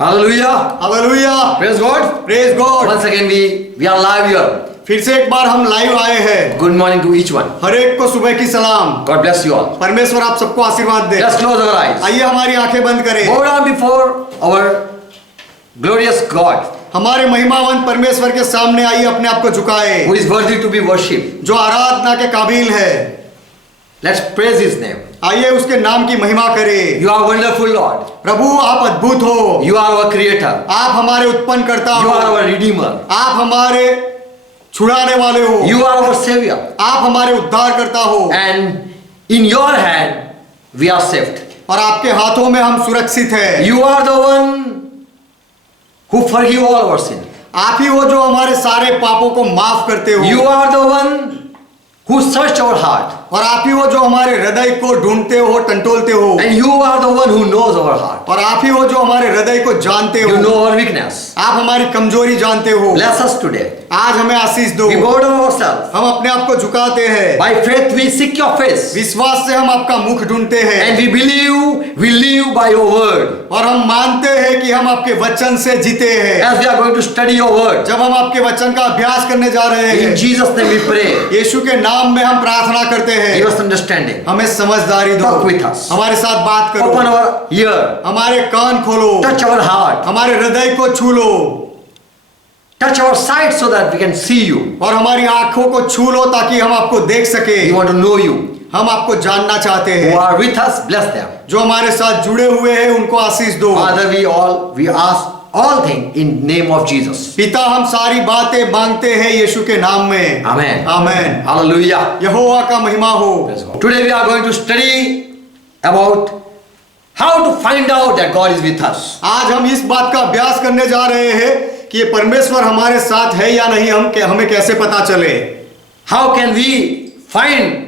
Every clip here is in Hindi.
Hallelujah. Hallelujah, Praise God. Praise God. Once again we are live here. फिर से एक बार हम लाइव आए हैं। Good morning to each one. हर एक को सुबह की सलाम। God bless you all. परमेश्वर आप सबको आशीर्वाद दे। Let's close our eyes. आइए हमारी आंखें बंद करें। Bow down before our glorious God, हमारे महिमावंत परमेश्वर के सामने आइए, अपने आप को झुकाए, who is worthy to be worshipped. जो आराधना के काबिल है। Let's praise His name. आइए उसके नाम की महिमा करें। You are wonderful, Lord. प्रभु आप अद्भुत हो। You are our Creator. आप हमारे उत्पन्न करता You हो। are our Redeemer. आप हमारे छुड़ाने वाले हो। You are our Savior. आप हमारे उद्धार करता हो। And in Your hand we are saved. और आपके हाथों में हम सुरक्षित हैं। You are the one who forgive all our sin. आप ही हो जो हमारे सारे पापों को माफ करते हो। You are the one who search our heart. और आप ही हो जो हमारे हृदय को ढूंढते हो, टंटोलते हो। And you are the one who knows our heart. और आप ही हो जो हमारे हृदय को जानते हो। You know our weakness. आप हमारी कमजोरी जानते हो। Bless us today. आज हमें आशीष दो। We bow down ourselves. हम अपने आप को झुकाते हैं। By faith we seek your face. विश्वास से हम आपका मुख ढूंढते हैं। And we believe we live by your word. और हम मानते हैं कि हम आपके वचन से जीते हैं। As we are going to study your word. जब हम आपके वचन का अभ्यास करने जा रहे हैं, In Jesus' name we pray. यीशु के नाम में हम प्रार्थना करते हैं। Give us understanding. हमें समझदारी दो। Talk with us. हमारे साथ बात करो। Open our ear. हमारे कान खोलो। Touch our heart. हमारे हृदय को छू लो। Touch our sight so that we can see you. और हमारी आंखों को छू लो ताकि हम आपको देख सके। We want to know you. हम आपको जानना चाहते Who हैं। are with us, bless them. जो हमारे साथ जुड़े हुए हैं उनको आशीष दो। Father, we ask all things in name of Jesus. पिता हम सारी बातें मांगते हैं यीशु के नाम में। Amen. आमेन। Hallelujah. यहोवा का महिमा हो। Today we are going to study about how to find out that God is with us. आज हम इस बात का अभ्यास करने जा रहे हैं कि ये परमेश्वर हमारे साथ है या नहीं, हमें कैसे पता चले। How can we find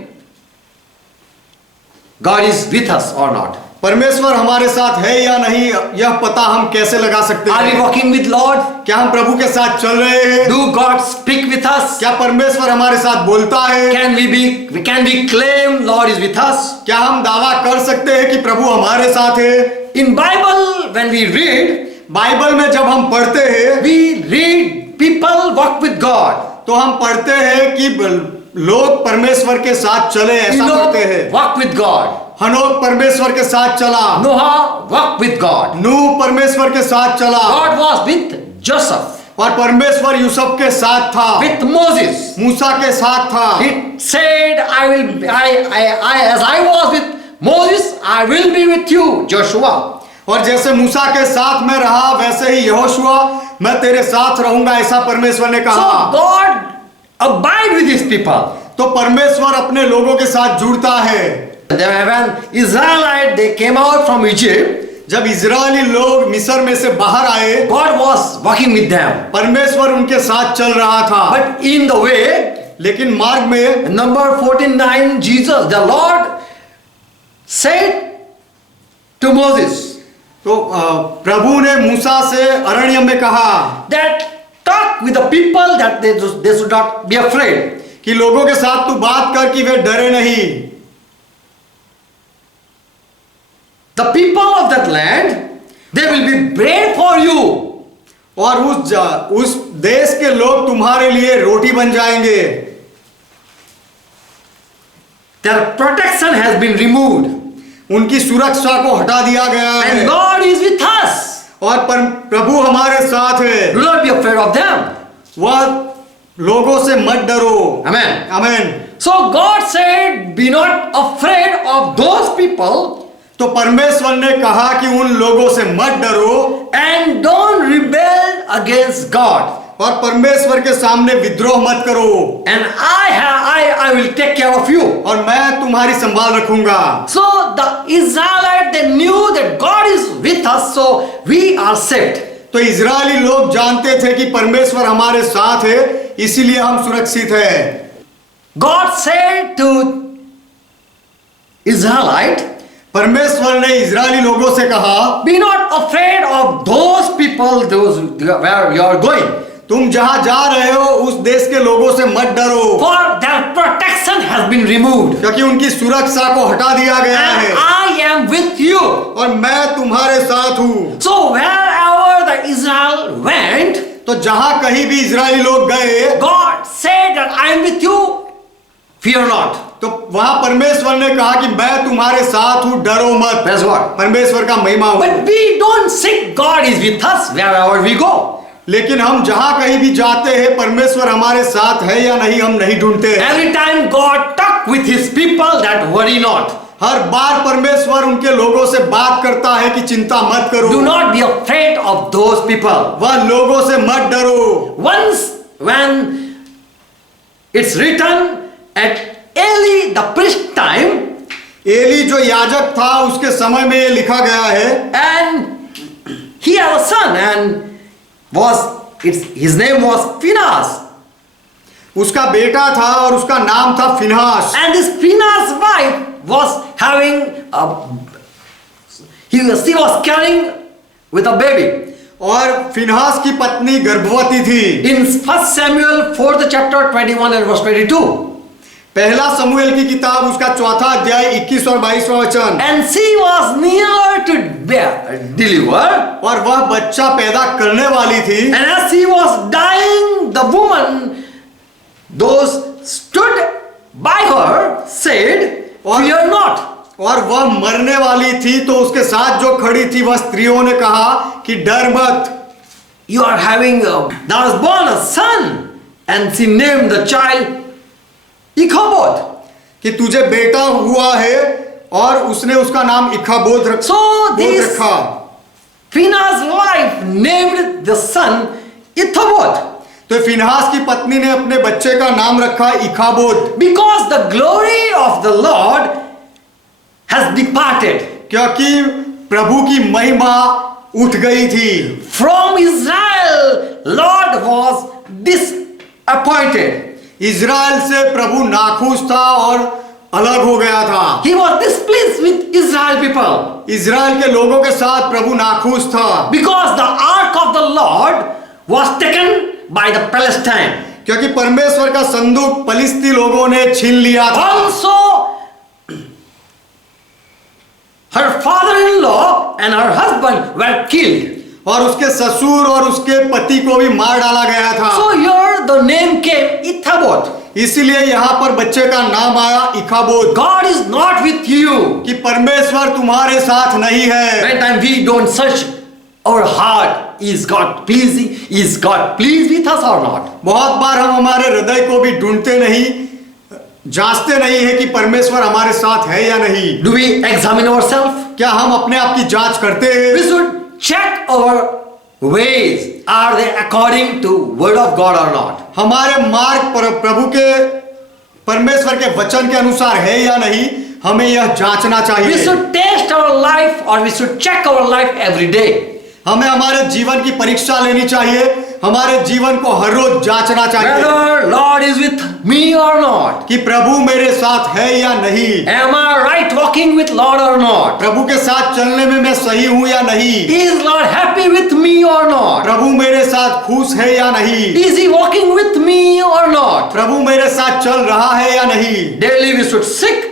God is with us or not? परमेश्वर हमारे साथ है या नहीं, यह पता हम कैसे लगा सकते Are we हैं। walking with Lord? क्या हम प्रभु के साथ चल रहे हैं? Do God speak with us? क्या परमेश्वर हमारे साथ बोलता है? Can we claim Lord is with us? क्या हम दावा कर सकते हैं कि प्रभु हमारे साथ है? In Bible when we read, Bible में जब हम पढ़ते हैं, we read people walk with God. तो हम पढ़ते हैं कि लोग परमेश्वर के साथ चले, ऐसा पढ़ते हैं। Enoch walk with God. हनोक परमेश्वर के साथ चला। Noah walk with God. नूह परमेश्वर के साथ चला। God was with Joseph, और परमेश्वर यूसुफ के साथ था। with Moses. मूसा के साथ था। It said, as I was with Moses, I will be with you, Joshua. और जैसे मूसा के साथ में रहा वैसे ही यहोशुआ मैं तेरे साथ रहूंगा, ऐसा परमेश्वर ने कहा। So God abide with His people. तो परमेश्वर अपने लोगों के साथ जुड़ता है। When Israelite they came out from Egypt, जब इजरायली लोग मिस्र में से बाहर आए, God was walking with them. परमेश्वर उनके साथ चल रहा था। But in the way, लेकिन मार्ग में number 49, Jesus, the Lord, said to Moses, तो प्रभु ने मूसा से अरण्य में कहा that talk with the people that they should not be afraid. कि लोगों के साथ तू बात कर कि वे डरे नहीं। The people of that land, they will be bread for you. और उस देश के लोग तुम्हारे लिए रोटी बन जाएंगे। Their protection has been removed. उनकी सुरक्षा को हटा दिया गया है। And God is with us. और प्रभु हमारे साथ है। Do not be afraid of them. वह लोगों से मत डरो। Amen. आमीन। So God said, be not afraid of those people. तो परमेश्वर ने कहा कि उन लोगों से मत डरो। And don't rebel against God. और परमेश्वर के सामने विद्रोह मत करो। And I will take care of you. और मैं तुम्हारी संभाल रखूंगा। So the Israelites, they knew that God is with us, so we are saved. तो इजरायली लोग जानते थे कि परमेश्वर हमारे साथ है, इसीलिए हम सुरक्षित हैं। God said to Israelite, परमेश्वर ने इजरायली लोगों से कहा, be not afraid of those people, where you are going. तुम जहां जा रहे हो उस देश के लोगों से मत डरो। For their protection has been removed. क्योंकि उनकी सुरक्षा को हटा दिया गया And है I am with you. और मैं तुम्हारे साथ हूँ। So wherever the Israel went, तो जहां कहीं भी इजरायली लोग गए God said that I am with you. Fear not. तो वहां परमेश्वर ने कहा कि मैं तुम्हारे साथ हूँ, डरो मत। That's what. परमेश्वर का महिमा हो। But we don't think God is with us wherever we go. लेकिन हम जहां कहीं भी जाते हैं परमेश्वर हमारे साथ है या नहीं हम नहीं ढूंढते हैं। Every time God talk with His people, that worry not. हर बार परमेश्वर उनके लोगों से बात करता है कि चिंता मत करो। Do not be afraid of those people. वह लोगों से मत डरो। Once when it's written at Eli the priest time, Eli जो याजक था उसके समय में ये लिखा गया है, and he had a son, and his name was Phinehas. उसका बेटा था और उसका नाम था फिनहास। And this Phinehas' wife was having she was carrying with a baby. और फिनहास की पत्नी गर्भवती थी। In 1 Samuel 4th chapter 21 and verse 22. पहला समूएल की किताब उसका 4था अध्याय 21 और 22वां वचन। And she was near to deliver. और वह बच्चा पैदा करने वाली थी। And as she was dying, the woman, those stood by her, said, "Fear not." और वह मरने वाली थी तो उसके साथ जो खड़ी थी वह स्त्रियों ने कहा कि डर मत। You are having thou was born a son, and she named the child Ichabod. कि तुझे बेटा हुआ है और उसने उसका नाम इखाबोद So this रखा। Phinehas' wife named the son Ichabod. तो फिनहास की पत्नी ने अपने बच्चे का नाम रखा इखाबोद। Because the glory of the Lord has departed. क्योंकि प्रभु की महिमा उठ गई थी। From Israel, Lord was disappointed. Israel से प्रभु नाखुश था और अलग हो गया था। He was displeased with Israel people. Israel के लोगों के साथ प्रभु नाखुश था। Because the ark of the Lord was taken by the Palestine. क्योंकि परमेश्वर का संदूक फलिस्ती लोगों ने छीन लिया था। Also, her father-in-law and her husband were killed. और उसके ससुर और उसके पति को भी मार डाला गया था। So here the name came Ichabod. इसीलिए यहाँ पर बच्चे का नाम आया इखाबोद। God is not with you. कि परमेश्वर तुम्हारे साथ नहीं है। When time we don't search our heart, is God pleased with us or not? बहुत बार हम हमारे हृदय को भी ढूंढते नहीं, जांचते नहीं है कि परमेश्वर हमारे साथ है या नहीं। Do we examine ourselves? क्या हम अपने आप की जांच करते हैं? We should check our ways. Are they according to word of God or not? हमारे मार्ग प्रभु के परमेश्वर के वचन के अनुसार है या नहीं, हमें यह जांचना We चाहिए। should test our life, or we should check our life every day. हमें हमारे जीवन की परीक्षा लेनी चाहिए, हमारे जीवन को हर रोज जांचना चाहिए Whether Lord is with me or not. कि प्रभु मेरे साथ है या नहीं। Am I right walking with Lord or not? प्रभु के साथ चलने में मैं सही हूं या नहीं। Is Lord happy with me or not? प्रभु मेरे साथ खुश है या नहीं। Is He walking with me or not? प्रभु मेरे साथ चल रहा है या नहीं। Daily we should seek,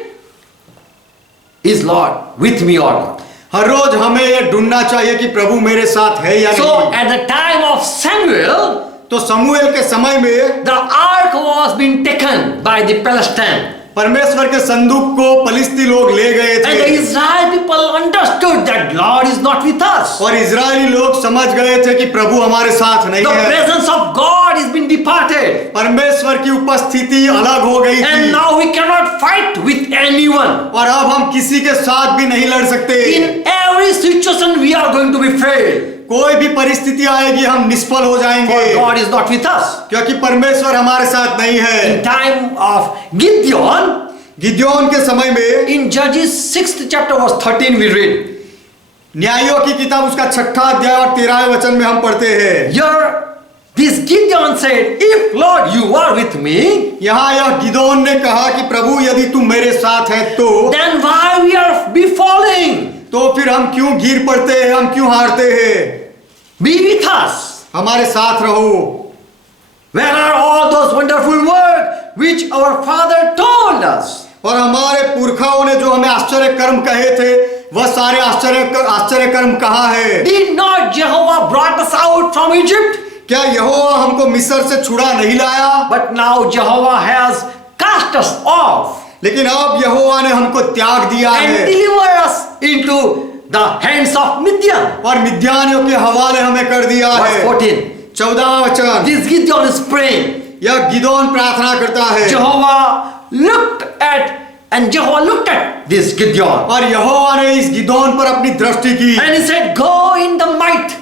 is Lord with me or not? हर रोज हमें यह ढूंढना चाहिए कि प्रभु मेरे साथ है या So नहीं। at the time of Samuel, तो समूएल के समय में the ark was being taken by the Palestine. परमेश्वर के संदूक को फलिस्ती लोग ले गए And the थे Israel people understood that Lord is not with us. और इजरायली लोग समझ गए थे कि प्रभु हमारे साथ नहीं The है। presence of God has been departed. परमेश्वर की उपस्थिति अलग हो गई And थी now we cannot fight with anyone. और अब हम किसी के साथ भी नहीं लड़ सकते। In every situation we are going to be failed. कोई भी परिस्थिति आएगी हम निष्फल हो जाएंगे For God is not with us. क्योंकि परमेश्वर हमारे साथ नहीं है। In time of Gideon, Gideon के समय में in Judges 6th chapter verse 13 we read. न्यायों की किताब उसका 6ठा अध्याय और 13वें वचन में हम पढ़ते हैं। Here this Gideon said, if Lord you are with me, यहाँ यह गिदोन ने कहा कि प्रभु यदि तू मेरे साथ है तो then why we are be falling? तो फिर हम क्यों गिर पड़ते हैं, हम क्यों हारते हैं। Be with us. हमारे साथ रहो। Where are all those wonderful words which our father told told us. और हमारे पुरखाओं ने जो हमें आश्चर्य कर्म कहे थे, वह सारे आश्चर्य कर्म कहाँ है? Did not Jehovah brought us out from Egypt? क्या यहोवा हमको मिस्र से छुड़ा नहीं लाया? But now Jehovah has cast us off लेकिन अब यहोवा ने हमको त्याग दिया and है delivered us into the hands of Midian. और मिद्यानियों के हवाले हमें कर दिया Verse है। 14. 14वां वचन, This Gideon is praying. यह गिदोन प्रार्थना करता है Jehovah looked at this Gideon और यहोवा ने इस गिदोन पर अपनी दृष्टि की and he said, Go in the might,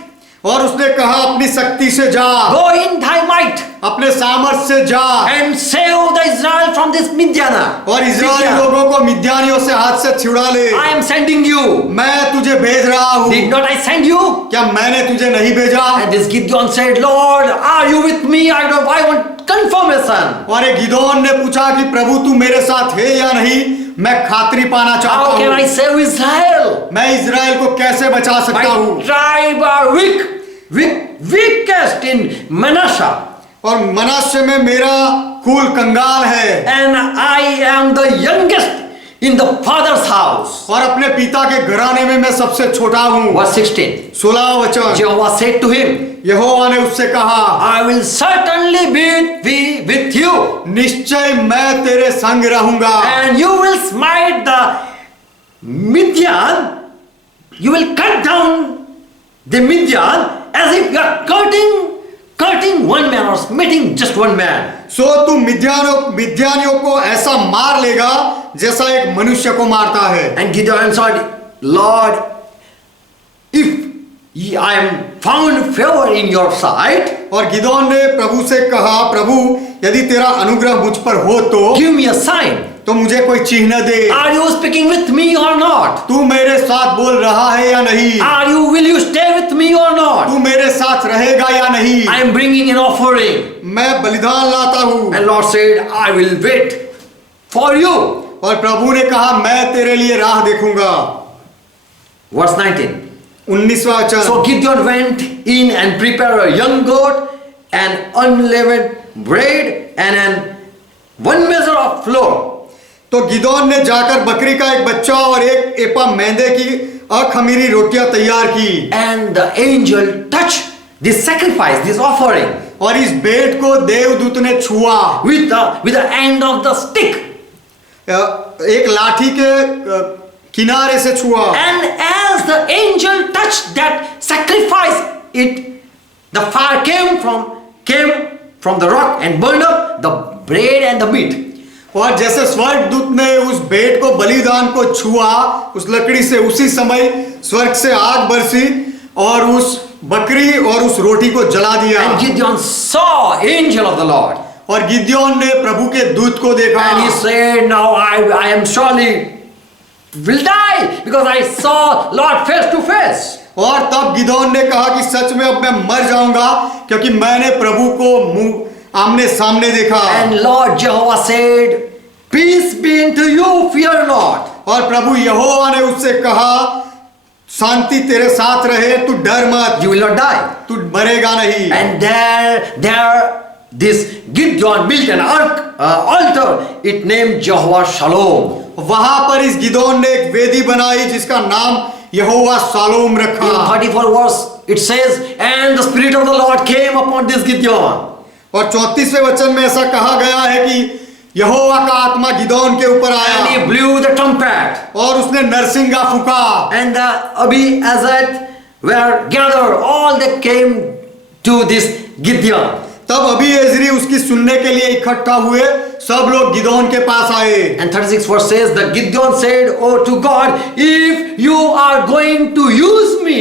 और उसने कहा अपनी शक्ति से जा, go in thy might अपने सामर्थ से जा and save the Israel from this Midiana. और इजरायली लोगों को मिद्यानियों से हाथ से छुड़ा ले। I am sending you. मैं तुझे भेज रहा हूँ। Did not I send you? क्या मैंने तुझे नहीं भेजा? And this Gideon said, Lord, are you with me? I want confirmation. और ये गिदोन ने पूछा कि प्रभु तू मेरे साथ है या नहीं, मैं खातरी पाना चाहता How can I हूँ। save Israel? मैं इजराइल को कैसे बचा सकता My हूँ? tribe are weakest in Manasseh, और मनास्य में मेरा कुल कंगाल है and I am the youngest in the father's house. और अपने पिता के घराने में मैं सबसे छोटा हूँ। Verse 16. 16वां वचन, Jehovah said to him, यहोवा ने उससे कहा, I will certainly be with you, निश्चय मैं तेरे संग रहूंगा and you will smite the Midian. You will cut down the Midian as if you are cutting one man or smiting just one man. सो तू मिद्यानियों को ऐसा मार लेगा जैसा एक मनुष्य को मारता है। And Gideon answered, Lord, if I am found favor in your sight, और गिदोन ने प्रभु से कहा, प्रभु यदि तेरा अनुग्रह मुझ पर हो तो give me a sign. तो मुझे कोई चिन्ह दे। Are you speaking with me or not? तू मेरे साथ बोल रहा है या नहीं? Will you stay with me or not? तू मेरे साथ रहेगा या नहीं? I am bringing an offering. मैं बलिदान लाता हूँ। And Lord said, I will wait for you. और प्रभु ने कहा, मैं तेरे लिए राह देखूंगा। Verse 19. 19वां वचन, So Gideon went in and prepared a young goat, and unleavened bread, and one measure of flour. तो गिदोन ने जाकर बकरी का एक बच्चा और एक एपा मैदे की अखमीरी रोटियां तैयार की। And the angel touched this sacrifice, this offering, और इस भेंट को देवदूत ने छुआ with the end of the stick. एक लाठी के किनारे से छुआ। And as the angel touched that sacrifice, the fire came from the rock and burned up the bread and the meat. और जैसे स्वर्गदूत ने उस भेंट को बलिदान को छुआ, उस लकड़ी से उसी समय स्वर्ग से आग बरसी और उस बकरी और उस रोटी को जला दिया। And Gideon saw angel of the Lord. और गिदोन ने प्रभु के दूत को देखा। And he said, now I am surely will die because I saw Lord face to face. और तब गिदोन ने कहा कि सच में अब मैं मर जाऊंगा क्योंकि मैंने प्रभु को मुंह आमने सामने देखा। And Lord Jehovah said, peace be unto you, fear not. और प्रभु यहोवा ने उससे कहा, शांति तेरे साथ रहे, तू डर मत, You will not die. तू मरेगा नहीं। And there this Gideon built an altar, it named Jehovah Shalom. वहां पर इस गिदोन ने एक वेदी बनाई जिसका नाम यहोवा शालोम In रखा। 34 verse it says, and the spirit of the Lord came upon this Gideon. और 34वें वचन में ऐसा कहा गया है कि यहोवा का आत्मा गिदोन के ऊपर And he आया blew the trumpet. और उसने नरसिंगा फूका। And the Abiezat were gathered, all they came to this Gideon. तब अभी एजरी उसकी सुनने के लिए इकट्ठा हुए, सब लोग गिदोन के पास आए। And 36 verse says, the Gideon said, oh to God, if you are going to use me,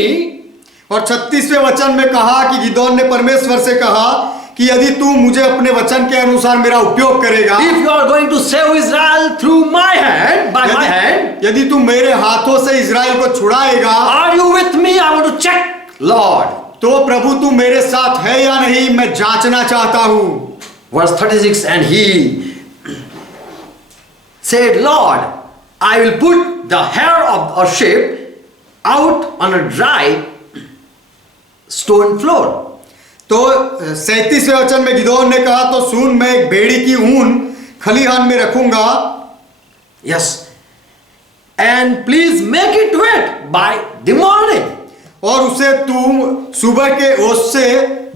और 36वें वचन में कहा कि गिदोन ने परमेश्वर से कहा कि यदि तू मुझे अपने वचन के अनुसार मेरा उपयोग करेगा, if you are going to save Israel through my hand, by my hand, यदि तू मेरे हाथों से इजराइल को छुड़ाएगा, are you with me? I want to check, Lord. तो प्रभु तू मेरे साथ है या नहीं, मैं जांचना चाहता हूं। Verse 36, and he said, Lord, I will put the hair of a sheep out on a dry stone floor. तो 37वें वचन में गिदोन ने कहा, तो सुन, मैं एक भेड़ी की ऊन खलिहान में रखूंगा Yes. And please make it wet by the morning. और उसे तुम सुबह के ओस से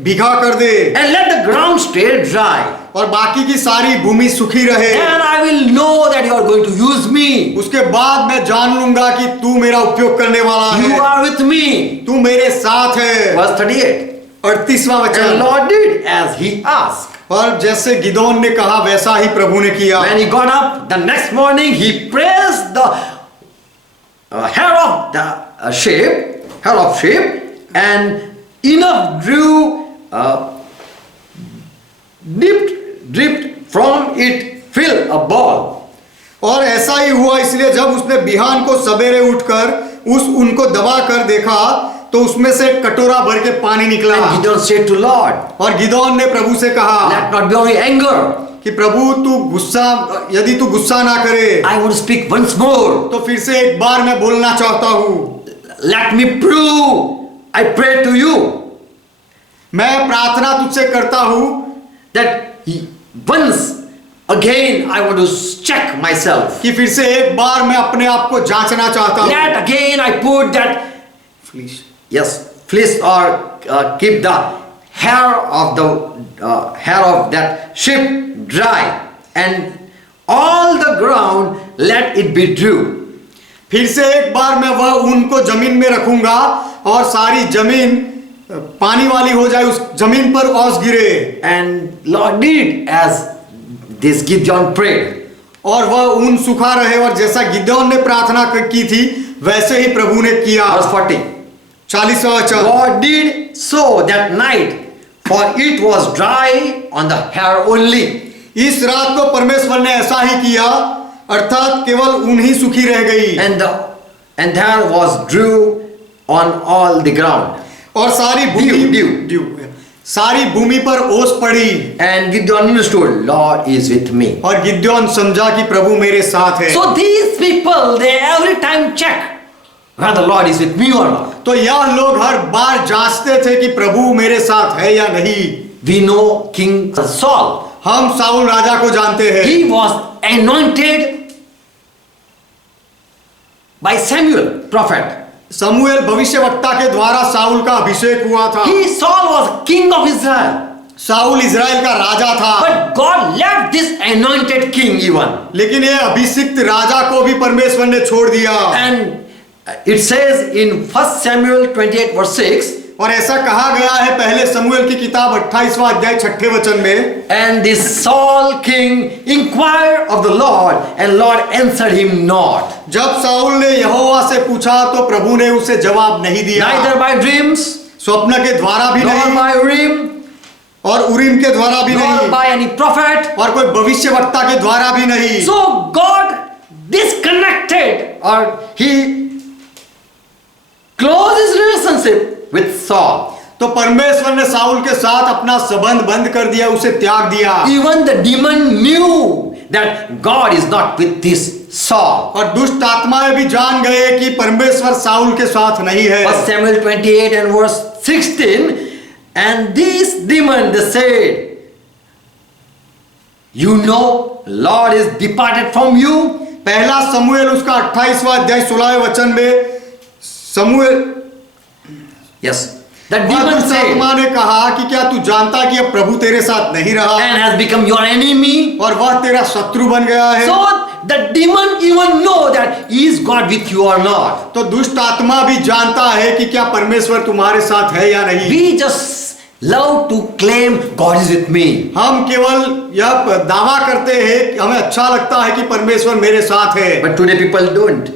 भिगा कर दे, And let the ground stay dry. और बाकी की सारी भूमि सूखी रहे। And I will know that you are going to use me. उसके बाद मैं जान लूंगा कि तू मेरा उपयोग करने वाला You है, are with me. तू मेरे साथ है। Verse 38. 38वां And वचन। Lord did as he asked. और जैसे गिदोन ने कहा वैसा ही प्रभु ने किया। When he got up the next morning, he pressed the hair of the sheep, and enough dew dripped from it fill a bowl. और ऐसा ही हुआ, इसलिए जब उसने बिहान को सवेरे उठकर उनको दबा कर देखा तो उसमें से कटोरा भर के पानी निकला। And Gideon said to Lord, और गिदोन ने प्रभु से कहा let not be only anger. कि प्रभु तू गुस्सा, यदि तू गुस्सा ना करे I want to speak once more. तो फिर से एक बार मैं बोलना चाहता हूँ। Let me prove, I pray to you, मैं प्रार्थना तुझसे करता हूँ that once again I want to check myself. कि फिर से एक बार मैं अपने आप को जांचना चाहता हूँ। Yet again I put that fleece or keep the hair of that sheep dry, and all the ground let it be dew. फिर से एक बार मैं वह ऊन को जमीन में रखूंगा और सारी जमीन पानी वाली हो जाए, उस जमीन पर ओस गिरे। And Lord did as this Gideon prayed. और वह ऊन सूखा रहे, और जैसा गिदोन ने प्रार्थना की थी वैसे ही प्रभु ने किया। Verse 40. 40वां वचन। God did so that night, for it was dry on the hair only. इस रात को परमेश्वर ने ऐसा ही किया, अर्थात केवल ऊन ही सूखी रह गई। And there was dew on all the ground. और सारी भूमि सारी भूमि पर ओस पड़ी। And Gideon understood, Lord is with me. और गिदोन समझा कि प्रभु मेरे साथ है। So these people, they every time check whether the Lord is with me or not. तो यह लोग हर बार जांचते थे कि प्रभु मेरे साथ है या नहीं। We know King Saul. हम साउल राजा को जानते हैं। He was anointed by Samuel, prophet. शमूएल भविष्यवक्ता के द्वारा साउल का अभिषेक हुआ था। Saul was king of Israel. Saul Israel का राजा था। But God left this anointed king even. लेकिन ये अभिषिक्त राजा को भी परमेश्वर ने छोड़ दिया। And it says in 1 Samuel 28 verse 6. और ऐसा कहा गया है पहले शमूएल की किताब 28वां अध्याय 6ठे वचन में। And this Saul king inquired of the Lord, and Lord answered him not. जब साउल ने यहोवा से पूछा तो प्रभु ने उसे जवाब नहीं दिया। Neither by dreams, स्वप्न के द्वारा भी nor नहीं, by Urim, और उरीम के द्वारा भी nor नहीं, by any prophet. और कोई भविष्यवक्ता के द्वारा भी नहीं। So God disconnected, or he closed his relationship with Saul. तो परमेश्वर ने साउल के साथ अपना संबंध बंद कर दिया, उसे त्याग दिया। Even the demon knew that God is not with this Saul. और दुष्ट आत्माएं भी जान गए कि परमेश्वर साउल के साथ नहीं है। 1 Samuel 28 and verse 16, and this demon, they said, you know, Lord is departed from you. पहला शमूएल उसका 28वां अध्याय 16वें वचन में शमूएल Yes, that demon said, आत्मा ने कहा कि क्या तू जानता कि अब प्रभु तेरे साथ नहीं रहा and has become your enemy. और वह तेरा शत्रु बन गया है। So the demon even know that is God with you or not. तो दुष्ट आत्मा भी जानता है कि क्या परमेश्वर तुम्हारे साथ है या नहीं। We just love to claim God is with me. हम केवल यह दावा करते हैं कि हमें अच्छा लगता है कि परमेश्वर मेरे साथ है। But today people don't.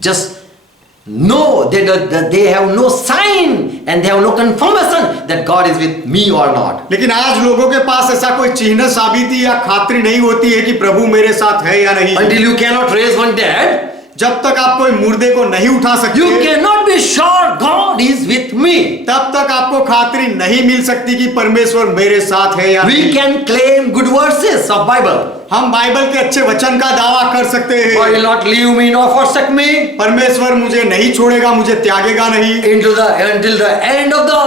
Just know they have no sign and they have no confirmation that God is with me or not. लेकिन आज लोगों के पास ऐसा कोई चिन्ह साबिती या खातरी नहीं होती है कि प्रभु मेरे साथ है या नहीं। Until you cannot raise one dead, जब तक आप कोई मुर्दे को नहीं उठा सकते, you cannot be sure God is with me. तब तक आपको खातरी नहीं मिल सकती कि परमेश्वर मेरे साथ है या नहीं। We can claim good verses of Bible. हम बाइबल के अच्छे वचन का दावा कर सकते हैं। God will not leave me nor forsake me परमेश्वर मुझे नहीं छोड़ेगा, मुझे त्यागेगा नहीं। until the end of the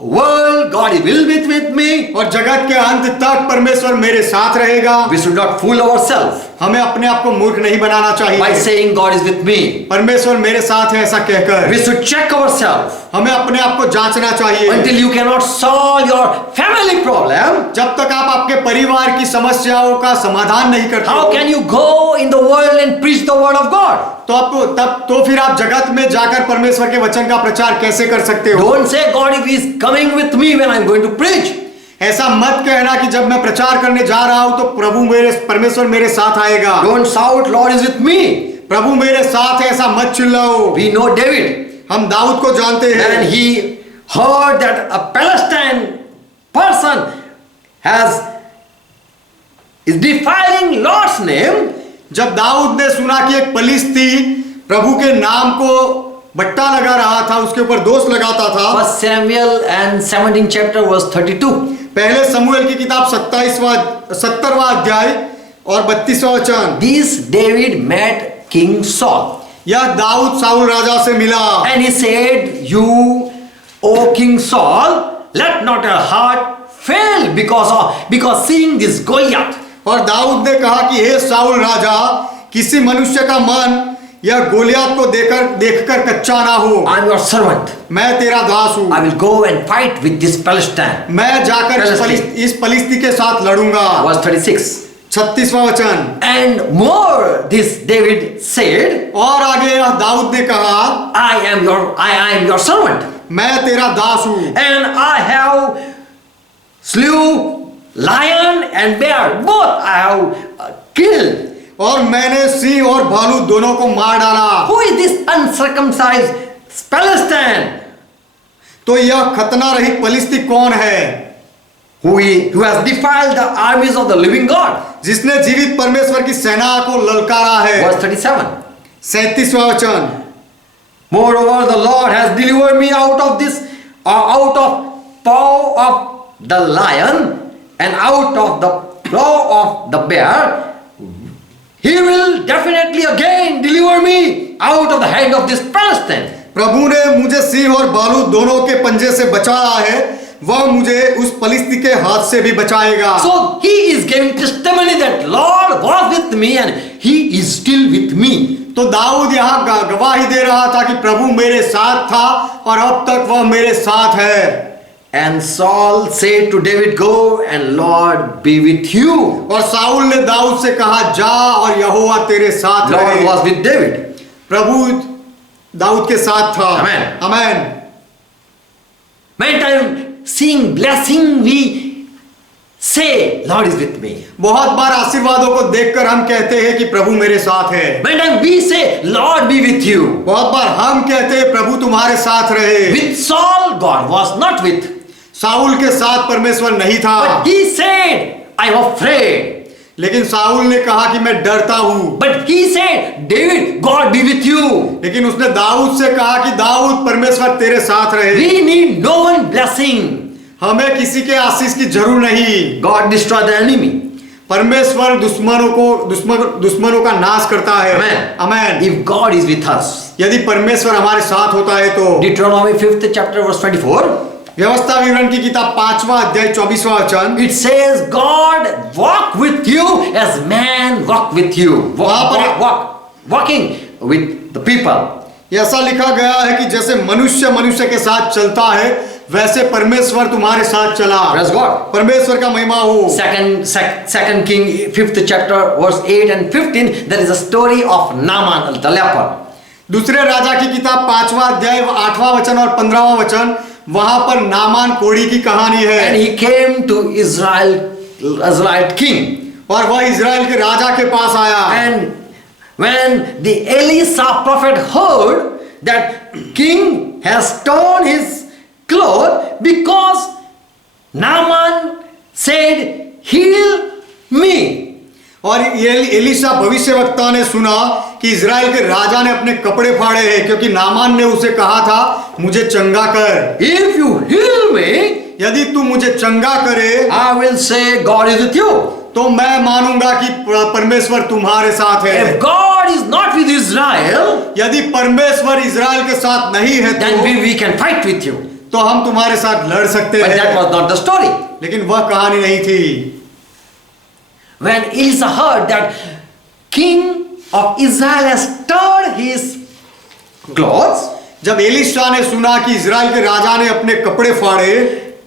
world, God will be with me. और जगत के अंत तक परमेश्वर मेरे साथ रहेगा। We should not fool ourselves हमें अपने आप को मूर्ख नहीं बनाना by चाहिए। saying God is with me. परमेश्वर मेरे साथ है ऐसा कहकर We should check ourselves हमें अपने आप को जांचना चाहिए। until you cannot solve your family problem. जब तक आप आपके परिवार की समस्याओं का समाधान नहीं करते How हो, can you go in the world and preach the word of God? तो फिर आप जगत में जाकर परमेश्वर के वचन का प्रचार कैसे कर सकते हो? Don't say God is coming with me when I'm going to preach. ऐसा मत कहना कि जब मैं प्रचार करने जा रहा हूं तो परमेश्वर मेरे साथ आएगा। Don't shout, Lord is with me. प्रभु मेरे साथ है, ऐसा मत चिल्लाओ। We know David. हम दाऊद को जानते हैं। And he heard that a Palestine person is defiling Lord's name. जब दाऊद ने सुना कि एक पलिश्ती प्रभु के नाम को बट्टा लगा रहा था, उसके ऊपर दोष लगाता था। 1 Samuel and 17th chapter verse 32. पहले समूएल की किताब 70वां अध्याय और 32वां वचन। This David met King Saul. यह दाऊद साउल राजा से मिला। And he said, You, O King Saul, let not your heart fail because seeing this Goliath. और दाऊद ने कहा कि हे साउल राजा, किसी मनुष्य का मन यह गोलियत को देखकर कच्चा ना हो। I am your servant. मैं तेरा दास हूँ। I will go and fight with this Palestine. मैं जाकर इस पलिश्ती के साथ लड़ूंगा। Verse 36. 36वां वचन। And more this David said, और आगे दाऊद ने कहा, I am your servant. मैं तेरा दास हूँ। And I have slew lion and bear, both I have killed. और मैंने सिंह और भालू दोनों को मार डाला। Who is this uncircumcised Palestine? तो यह खतना रहित पलिश्ती कौन है? Who has defiled the armies of the living God? जिसने जीवित परमेश्वर की सेना को ललकारा है। Verse 37. 37वां वचन। Moreover, the Lord has delivered me out of paw of the lion and out of the claw of the bear. He will definitely again deliver me out of the hand of this Palestine. प्रभु ने मुझे सिंह और भालू दोनों के पंजे से बचाया है, वह मुझे उस पलिश्ती के हाथ से भी बचाएगा। So he is giving testimony that Lord was with me and he is still with me. तो दाऊद यहाँ गवाही दे रहा था कि प्रभु मेरे साथ था और अब तक वह मेरे साथ है। And Saul said to David, Go and Lord be with you. और साउल ने दाऊद से कहा, जा और यहोवा तेरे साथ रहे। Lord was with David. प्रभु दाऊद के साथ था। Amen. Amen. Many times seeing blessing we say Lord is with me. बहुत बार आशीर्वादों को देखकर हम कहते हैं कि प्रभु मेरे साथ है। Many times we say Lord be with you. बहुत बार हम कहते हैं प्रभु तुम्हारे साथ रहे। With Saul God was not with. Saul के साथ परमेश्वर नहीं था। But he said I am afraid. लेकिन साउल ने कहा कि मैं डरता हूँ। But he said David God be with you. लेकिन उसने दाऊद से कहा कि दाऊद परमेश्वर तेरे साथ रहे। We need no one blessing. हमें किसी के आशीष की जरूर नहीं। God destroy the enemy. परमेश्वर दुश्मनों का नाश करता है। Amen. Amen. If God is with us. यदि परमेश्वर हमारे साथ होता है तो Deuteronomy 5th chapter verse 24. व्यवस्था विवरण की किताब 5वां अध्याय 24वां वचन। It says God walk with you as man walk with you. Walking with the people. ऐसा लिखा गया है कि जैसे मनुष्य के साथ चलता है वैसे परमेश्वर तुम्हारे साथ चला। Praise God. परमेश्वर का महिमा हो। Second King 5th chapter verse 8 and 15 there is a story of Naaman the leper. दूसरे राजा की किताब 5वां अध्याय 8वां वचन और 15वां वचन, वहां पर नामान कोढ़ी की कहानी है। And he came to Israelite king. और वह इजराइल के राजा के पास आया। And when the Elisha prophet heard that king has torn his clothes because Naaman said heal me. और एलीशा भविष्यवक्ता ने सुना कि इजराइल के राजा ने अपने कपड़े फाड़े हैं क्योंकि नामान ने उसे कहा था मुझे चंगा कर। If you heal me, यदि तू मुझे चंगा करे, I will say God is with you. तो मैं मानूंगा कि परमेश्वर तुम्हारे साथ है। If God is not with Israel, यदि परमेश्वर इजराइल के साथ नहीं है then we can fight with you. तो हम तुम्हारे साथ लड़ सकते But that हैं। was not the story. लेकिन वह कहानी नहीं थी। When Elisha heard that king of Israel has torn his clothes, जब एलीशा ने सुना कि इजराइल के राजा ने अपने कपड़े फाड़े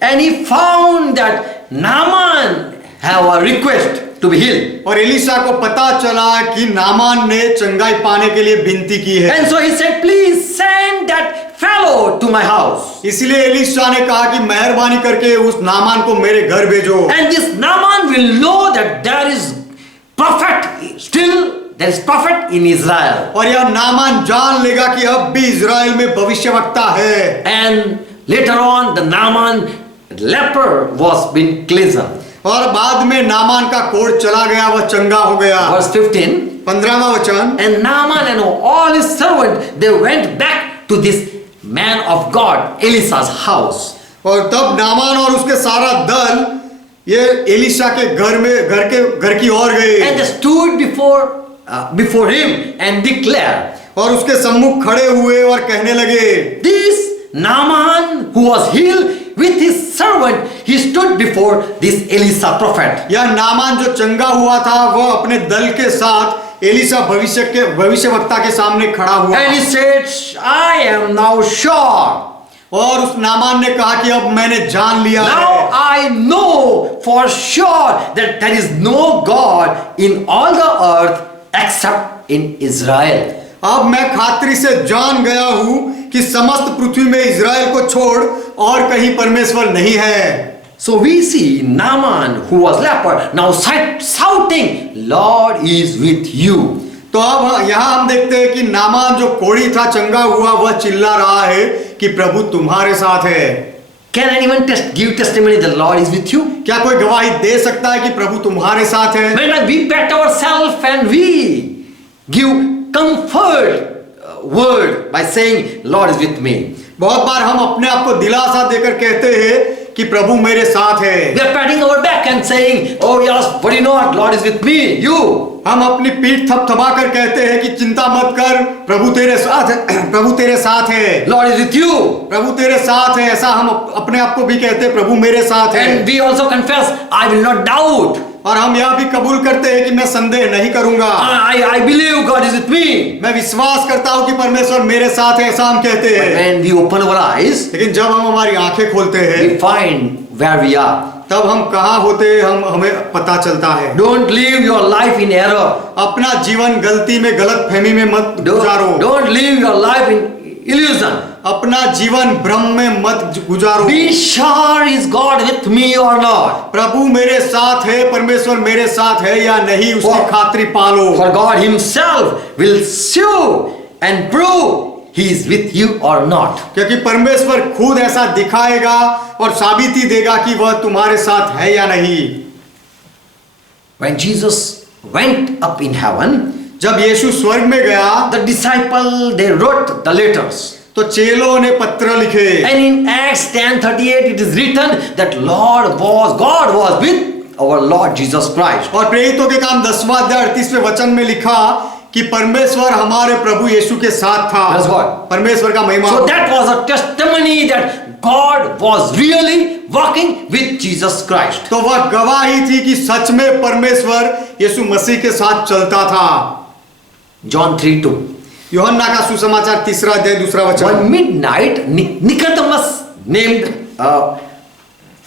and he found that Naaman have a request to be healed. और एलीशा को पता चला कि नामान ने चंगाई पाने के लिए विनती की है, And so he said, please send that fellow to my house. इसलिए एलीशा ने कहा कि मेहरबानी करके उस नामान को मेरे घर भेजो। And this Naaman will know that there is prophet, still there is prophet in Israel. और यह नामान जान लेगा कि अब भी इजराइल में भविष्यवक्ता है। And later on the Naaman leper was been cleansed. और बाद में नामान का कोढ़ चला गया, वह चंगा हो गया। Verse 15. 15वां वचन, And Naaman and all his servants, they went back to this man of God, Elisha's house. और तब नामान और उसके सारा दल ये एलीशा के घर की ओर And गए they stood before him and declared, और उसके सम्मुख खड़े हुए और कहने लगे, this Naaman who was healed with his servant, he stood before this Elisha prophet. यह नामान जो चंगा हुआ था वह अपने दल के साथ एलीशा भविष्यवक्ता के सामने खड़ा हुआ। And he said, I am now sure. और उस नामान ने कहा कि अब मैंने जान लिया Now है, I know for sure that there is no God in all the earth except in Israel. अब मैं खातिर से जान गया हूं कि समस्त पृथ्वी में इजराइल को छोड़ और कहीं परमेश्वर नहीं है। So we see Naaman who was leper now shouting, Lord is with you. तो अब यहाँ हम देखते हैं कि नामान जो कोढ़ी था चंगा हुआ, वह चिल्ला रहा है कि प्रभु तुम्हारे साथ है। Can anyone give testimony the Lord is with you? क्या कोई गवाही दे सकता है कि प्रभु तुम्हारे साथ है? When we pat ourselves and we give comfort word by saying Lord is with me. बहुत बार हम अपने आप को दिलासा देकर कहते हैं कि प्रभु मेरे साथ है। We are patting our back and saying, oh yes, worry not, Lord is with me, you. हम अपनी पीठ थपथपा कर कहते हैं कि चिंता मत कर, प्रभु तेरे साथ है, प्रभु तेरे साथ है, Lord is with you. प्रभु तेरे साथ है। ऐसा हम अपने आप को भी कहते हैं, प्रभु मेरे साथ है। And we also confess, I will not doubt. और हम यह भी कबूल करते हैं कि मैं संदेह नहीं करूंगा, I believe God is with me. मैं विश्वास करता हूं कि परमेश्वर मेरे साथ है, ऐसा हम कहते हैं। When we open our eyes, लेकिन जब हम हमारी आंखें खोलते हैं we find where we are. तब हम कहाँ होते हैं, हमें पता चलता है। Don't live your life in error. अपना जीवन गलती में, गलत फहमी में मत गुजारो। Don't live your life in illusion. अपना जीवन भ्रम में मत गुजारो। Be sure is God with me or not. प्रभु मेरे साथ है, परमेश्वर मेरे साथ है या नहीं, उसकी खातिर पालो। For God himself will show and prove he is with you or not. क्योंकि परमेश्वर खुद ऐसा दिखाएगा और साबिती देगा कि वह तुम्हारे साथ है या नहीं। When Jesus went up in heaven, जब यीशु स्वर्ग में गया the disciple they wrote the letters. तो चेलों ने पत्र लिखे। And in Acts 10:38 it is written that God was with our Lord Jesus Christ. और प्रेरितों के काम 10वां अध्याय 38वें वचन में लिखा कि परमेश्वर हमारे प्रभु यीशु के साथ था। Praise God. परमेश्वर का महिमा। So that was a testimony that God was really working with Jesus Christ. तो वह गवाही थी कि सच में परमेश्वर यीशु मसीह के साथ चलता था। John 3:2. यूहन्ना का सुसमाचार 3 अध्याय 2 वचन। One midnight, Nicodemus named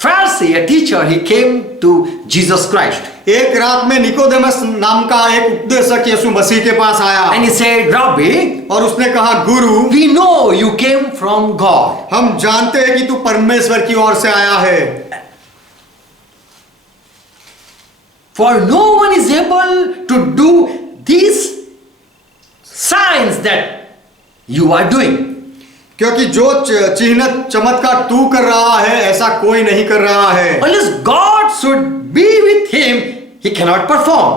Pharisee, a teacher, he came to Jesus Christ. एक रात में निकोदेमस नाम का एक उपदेशक यीशु मसीह के पास आया And he said, Rabbi, और उसने कहा, गुरु, we know you came from God. हम जानते हैं कि तू परमेश्वर की ओर से आया है। For no one is able to do these signs that you are doing. क्योंकि जो चिन्ह चमत्कार तू कर रहा है ऐसा कोई नहीं कर रहा है। Unless God should be with him, he cannot perform.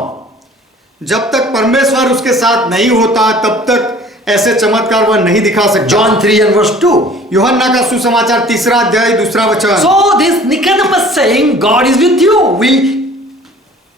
जब तक परमेश्वर उसके साथ नहीं होता तब तक ऐसे चमत्कार वह नहीं दिखा सकता। John 3:2. यूहन्ना का सुसमाचार 3 अध्याय 2 वचन। So this Nicodemus saying God is with you, we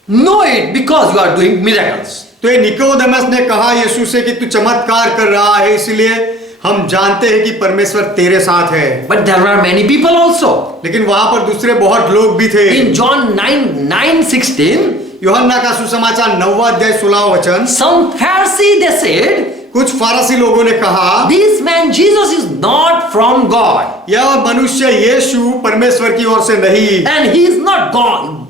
know it because you are doing miracles. तो ये निकोदेमस ने कहा यीशु से कि तू चमत्कार कर रहा है, इसलिए हम जानते हैं कि परमेश्वर तेरे साथ है। But there were many people also. लेकिन वहां पर दूसरे बहुत लोग भी थे। In John 9:16, यूहन्ना का सुसमाचार 9वां अध्याय 16वां वचन, some Pharisee they said, कुछ फारसी लोगों ने कहा, this man Jesus is not from God, यह मनुष्य यीशु परमेश्वर की ओर से नहीं, and he is not God,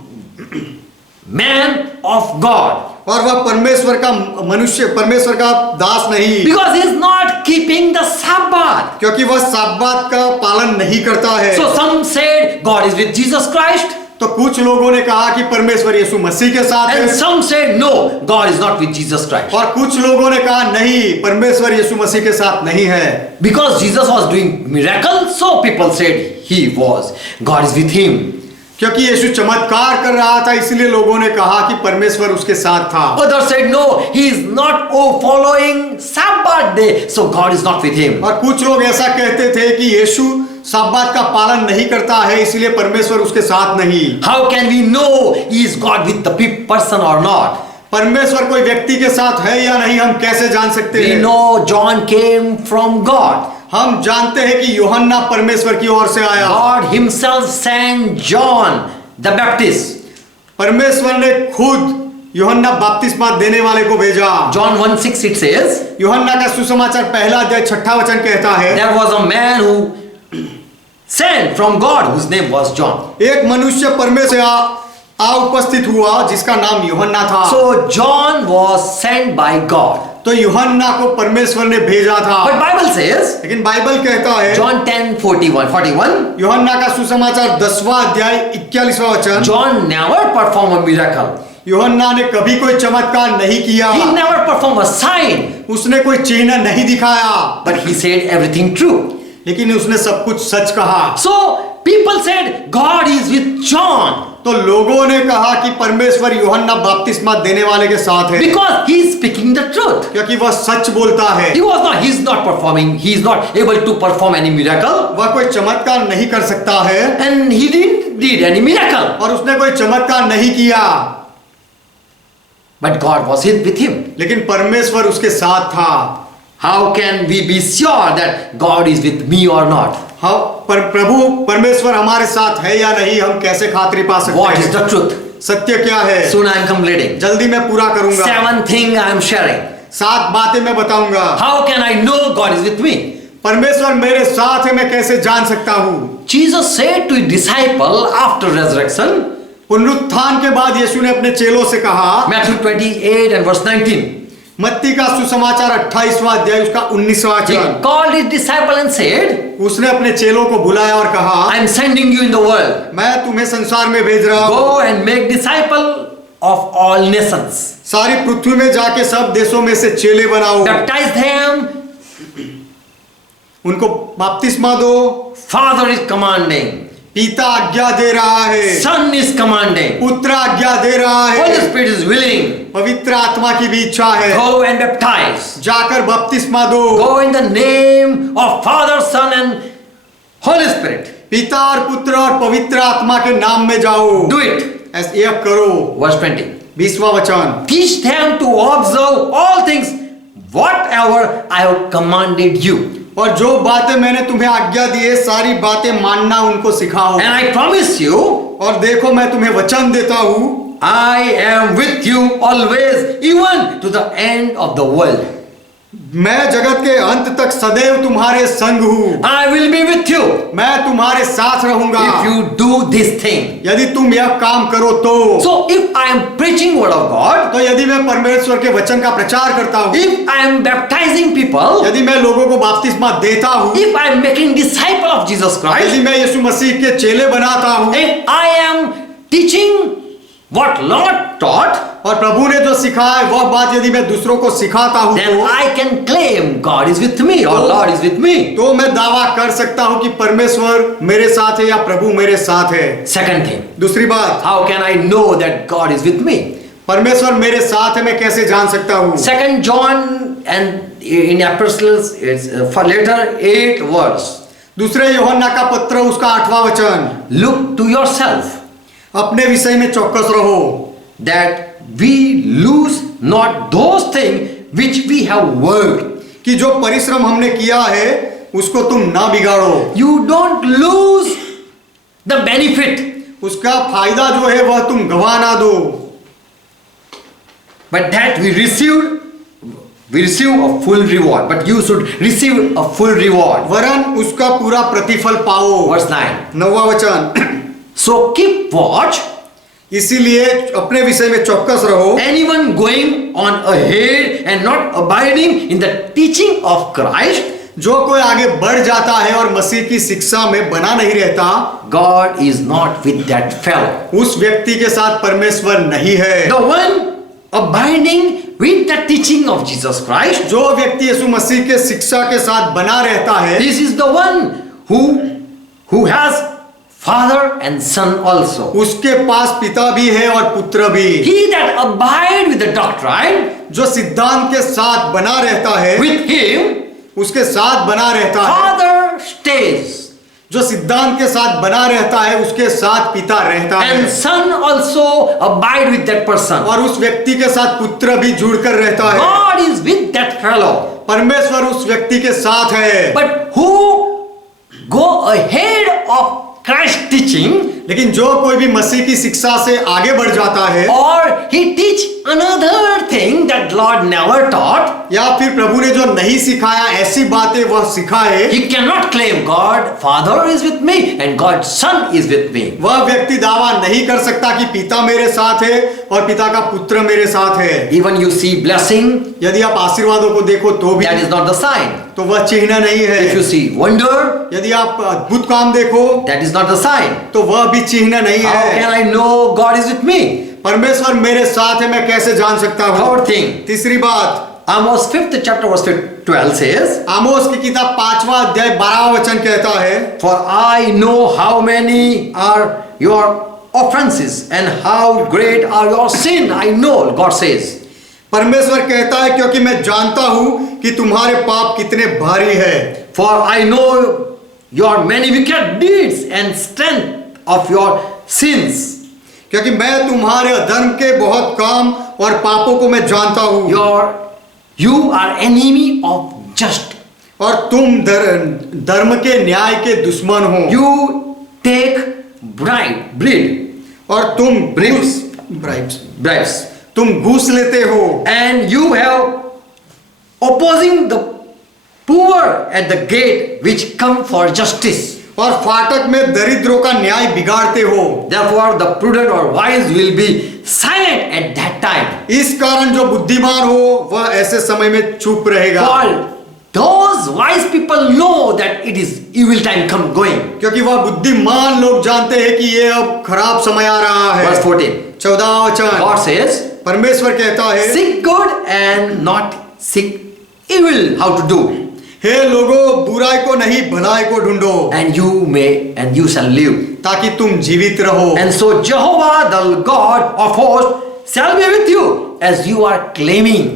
man of God, और वह परमेश्वर का मनुष्य, परमेश्वर का दास नहीं, because he is not keeping the Sabbath. क्योंकि वह साब्बात का पालन नहीं करता है। So some said God is with Jesus Christ, तो कुछ लोगों ने कहा कि परमेश्वर यीशु मसीह के साथ and है, some said no, God is not with Jesus Christ. और कुछ लोगों ने कहा नहीं, परमेश्वर यीशु मसीह के साथ नहीं है। Because Jesus was doing miracles, so people said he was. God is with him. क्योंकि यीशु चमत्कार कर रहा था, इसलिए लोगों ने कहा कि परमेश्वर उसके साथ था। Others said no, he is not following Sabbath day, so God is not with him. और कुछ लोग ऐसा कहते थे कि यीशु साब्बात का पालन नहीं करता है, इसलिए परमेश्वर उसके साथ नहीं। How can we know he is God with the person or not? परमेश्वर कोई व्यक्ति के साथ है या नहीं, हम कैसे जान सकते We हैं? know John came from God. हम जानते हैं कि यूहन्ना परमेश्वर की ओर से आया। God himself sent John the Baptist. परमेश्वर ने खुद यूहन्ना बपतिस्मा देने वाले को भेजा। John 1:6 it says, यूहन्ना का सुसमाचार पहला अध्याय 6वां वचन कहता है, there was a man who sent from God whose name was John. एक मनुष्य परमेश्वर से आ उपस्थित हुआ जिसका नाम यूहन्ना था। So John was sent by God. तो यूहन्ना को परमेश्वर ने भेजा था। But Bible says, लेकिन बाइबल कहता है, John 10:41, यूहन्ना का सुसमाचार 10वां अध्याय 41वां वचन, John never performed a miracle. यूहन्ना ने कभी कोई चमत्कार नहीं किया, He never performed a sign. उसने कोई चिन्ह नहीं दिखाया, But he said everything true. लेकिन उसने सब कुछ सच कहा। So people said God is with John तो लोगों ने कहा कि परमेश्वर यूहन्ना बपतिस्मा देने वाले के साथ है, because he is speaking the truth. क्योंकि वह सच बोलता है। He is not performing, he is not able to perform any miracle, वह कोई चमत्कार नहीं कर सकता है, and he didn't did any miracle. और उसने कोई चमत्कार नहीं किया, But God was with him. लेकिन परमेश्वर उसके साथ था। How can we be sure that God is with me or not? हाँ, पर प्रभु परमेश्वर हमारे साथ है या नहीं, हम कैसे खातरी पा सकते What is हैं? the truth? सत्य क्या है? Soon I am completing. जल्दी मैं पूरा करूंगा। 7 things I am sharing. 7 बातें मैं बताऊंगा। How can I know God is with me? परमेश्वर मेरे साथ है, मैं कैसे जान सकता हूँ? Jesus said to his disciple after resurrection, पुनरुत्थान के बाद यीशु ने अपने चेलों से कहा, Matthew 28:19. मत्ती का सुसमाचार 28वां अध्याय उसका 19वां He वचन, called his disciple and said, उसने अपने चेलों को बुलाया और कहा, I am sending you in the world. मैं तुम्हें संसार में भेज रहा हूँ, Go and make disciple of all nations. सारी पृथ्वी में जाके सब देशों में से चेले बनाओ, Baptize them. उनको बपतिस्मा दो। Father is commanding. पिता आज्ञा दे रहा है, Son is commanding. पुत्र आज्ञा दे रहा Holy है, Spirit is willing. पवित्र आत्मा की भी इच्छा है, Go and baptize. जाकर बपतिस्मा दो। Go in the name of Father, Son and Holy Spirit. पिता और पुत्र और पवित्र आत्मा के नाम में जाओ। Do it. ऐसे यह करो। Verse 20. 20वां वचन, Teach them to observe all things whatever I have commanded you. और जो बातें मैंने तुम्हें आज्ञा दी है, सारी बातें मानना उनको सिखाओ। And I promise you, और देखो मैं तुम्हें वचन देता हूँ, I am with you always, even to the end of the world. मैं जगत के अंत तक सदैव तुम्हारे संग हूँ। I will be with you मैं तुम्हारे साथ रहूंगा if you do this thing. यदि तुम यह काम करो तो। So if I am preaching word of God, तो यदि मैं परमेश्वर के वचन का प्रचार करता हूँ, if I am baptizing people, यदि मैं लोगों को बपतिस्मा देता हूँ, if I am making disciple of Jesus Christ, यदि मैं यीशु मसीह के चेले बनाता हूँ, if I am teaching what Lord taught, और प्रभु ने जो सिखाया वह बात यदि मैं दूसरों को सिखाता हूँ, then I can claim God is with me or Lord is with me. तो मैं दावा कर सकता हूँ कि परमेश्वर मेरे साथ है या प्रभु मेरे साथ है। Second thing, दूसरी बात, how can I know that God is with me? परमेश्वर मेरे साथ है, मैं कैसे जान सकता हूँ? 2 John and in epistles it's for letter 8 verse. दूसरे यूहन्ना का पत्र उसका 8वां वचन, Look to yourself अपने विषय में चौकस रहो that we lose not those things which we have worked कि जो परिश्रम हमने किया है उसको तुम ना बिगाड़ो, You don't lose the benefit, उसका फायदा जो है वह तुम गवा ना दो, but that we receive a full reward. But you should receive a full reward. वरन उसका पूरा प्रतिफल पाओ। Verse 9. 9वां वचन, So keep watch. इसीलिए अपने विषय में चौकस रहो। Anyone going on ahead and not abiding in the teaching of Christ, जो कोई आगे बढ़ जाता है और मसीह की शिक्षा में बना नहीं रहता, God is not with that fellow. उस व्यक्ति के साथ परमेश्वर नहीं है। The one abiding with the teaching of Jesus Christ, जो व्यक्ति यीशु मसीह के शिक्षा के साथ बना रहता है, this is the one who has father and son also. उसके पास पिता भी है और पुत्र भी। He that abide with the doctrine, जो सिद्धांत के साथ बना रहता है, with him उसके साथ बना रहता है। father stays, जो सिद्धांत के साथ बना रहता है उसके साथ पिता रहता है, and son also abide with that person. और उस व्यक्ति के साथ पुत्र भी जुड़कर रहता है। God is with that fellow. परमेश्वर उस व्यक्ति के साथ है। But who go ahead of Christ's teaching, लेकिन जो कोई भी मसीह की शिक्षा से आगे बढ़ जाता है, or he teach another thing that Lord never taught, या फिर प्रभु ने जो नहीं सिखाया ऐसी बातें वह सिखाए, he cannot claim God Father is with me and God Son is with me. वह व्यक्ति दावा नहीं कर सकता कि पिता मेरे साथ है और पिता का पुत्र मेरे साथ है। Even you see blessing, यदि आप आशीर्वादों को देखो तो भी that is not the sign. तो वह चिन्ह नहीं है। If you see wonder, यदि आप अद्भुत काम देखो that is not the sign. तो वह भी चिन्ह नहीं How है। can I know God is with me? परमेश्वर मेरे साथ है, मैं कैसे जान सकता हूँ? Third thing, तीसरी बात, Amos 5th chapter verse 12 says, आमोस की किताब 5वां अध्याय 12वां वचन कहता है, For I know how many are your offenses and how great are your sin. I know, God says. परमेश्वर कहता है क्योंकि मैं जानता हूँ कि तुम्हारे पाप कितने भारी है। For I know your many wicked deeds and strength of your sins. क्योंकि मैं तुम्हारे अधर्म के बहुत काम और पापों को मैं जानता हूँ। You are enemy of just. और तुम धर्म के न्याय के दुश्मन हो। You take bribe, और तुम bribes, तुम घूस लेते हो। and you have opposing the poor at the gate which come for justice. और फाटक में दरिद्रों का न्याय बिगाड़ते हो। Therefore, the prudent or wise will be silent at that time. इस कारण जो बुद्धिमान हो वह ऐसे समय में चुप रहेगा। For those wise people know that it is evil time come going. क्योंकि वह बुद्धिमान लोग जानते हैं कि ये अब खराब समय आ रहा है। Verse 14. 14वां वचन, God says, परमेश्वर कहता है, seek good and not seek evil. How to do? हे लोगों, बुराई को नहीं भलाई को ढूंढो, And you shall live. ताकि तुम जीवित रहो। And so Jehovah, the God of hosts, shall be with you as you are claiming.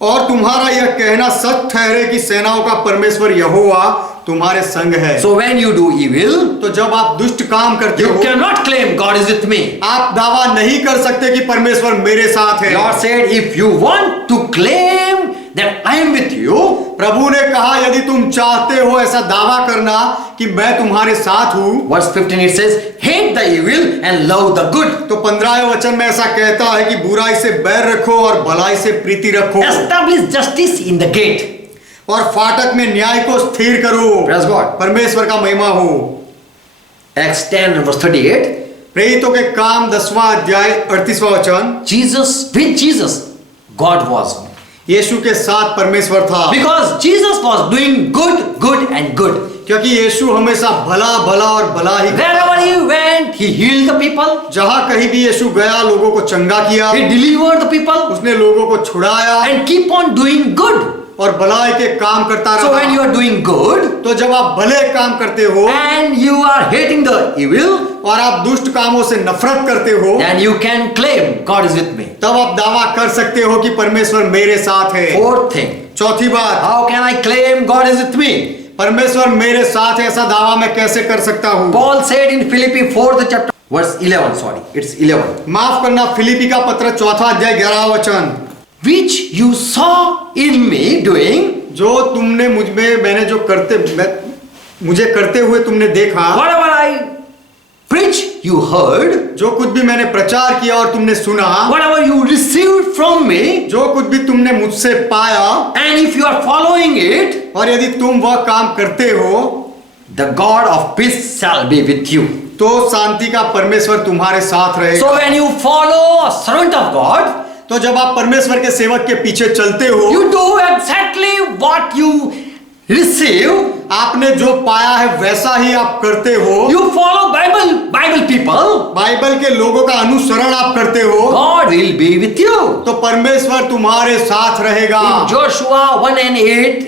और तुम्हारा यह कहना सच ठहरे कि सेनाओं का परमेश्वर यहोवा तुम्हारे संग है। So when you do evil, तो जब आप दुष्ट काम करते you हो, cannot claim God is with me. आप दावा नहीं कर सकते कि परमेश्वर मेरे साथ है। Lord said, if you want to claim that I am with you, प्रभु ने कहा यदि तुम चाहते हो ऐसा दावा करना कि मैं तुम्हारे साथ हूँ, verse 15 it says, hate the evil and love the good. तो 15वें वचन में ऐसा कहता है कि बुराई से बैर रखो और भलाई से प्रीति रखो, Establish justice in the gate. और फाटक में न्याय को स्थिर करो। Praise God. परमेश्वर का महिमा हो। Acts 10 and verse 38, प्रेरितों के काम 10वां अध्याय 38वां वचन, with Jesus, God was. यीशु के साथ परमेश्वर था। Because Jesus was doing good and good. क्योंकि यीशु हमेशा भला भला और भला ही करता Wherever था। he went, he healed the people. जहाँ कहीं भी यीशु गया लोगों को चंगा किया, He delivered the people उसने लोगों को छुड़ाया and keep on doing good. और भलाई के काम करता So when you रहा। are doing good तो जब आप भले काम करते हो and you are hating the evil, और आप दुष्ट कामों से नफरत करते हो, then you can claim God is with me. तब आप दावा कर सकते हो कि परमेश्वर मेरे साथ है। Fourth thing, चौथी बात, how can I claim God is with me? परमेश्वर मेरे साथ है ऐसा दावा मैं कैसे कर सकता हूँ? Paul said in Philippi 4th chapter verse 11, sorry, it's 11. माफ करना, फिलिपी का पत्र 4वां अध्याय 11वां वचन, Which you saw in me doing, जो तुमने मुझे करते हुए तुमने देखा, whatever I preach, you heard, जो कुछ भी मैंने प्रचार किया और तुमने सुना, whatever you received from me, जो कुछ भी तुमने मुझसे पाया, and if you are following it, और यदि तुम वह काम करते हो, the God of peace shall be with you. तो शांति का परमेश्वर तुम्हारे साथ रहेगा। So when you follow a servant of God, तो जब आप परमेश्वर के सेवक के पीछे चलते हो, you do exactly what you receive. आपने जो पाया है वैसा ही आप करते हो। You follow Bible people. Bible के लोगों का अनुसरण आप करते हो, God will be with you. तो परमेश्वर तुम्हारे साथ रहेगा। In Joshua 1:8,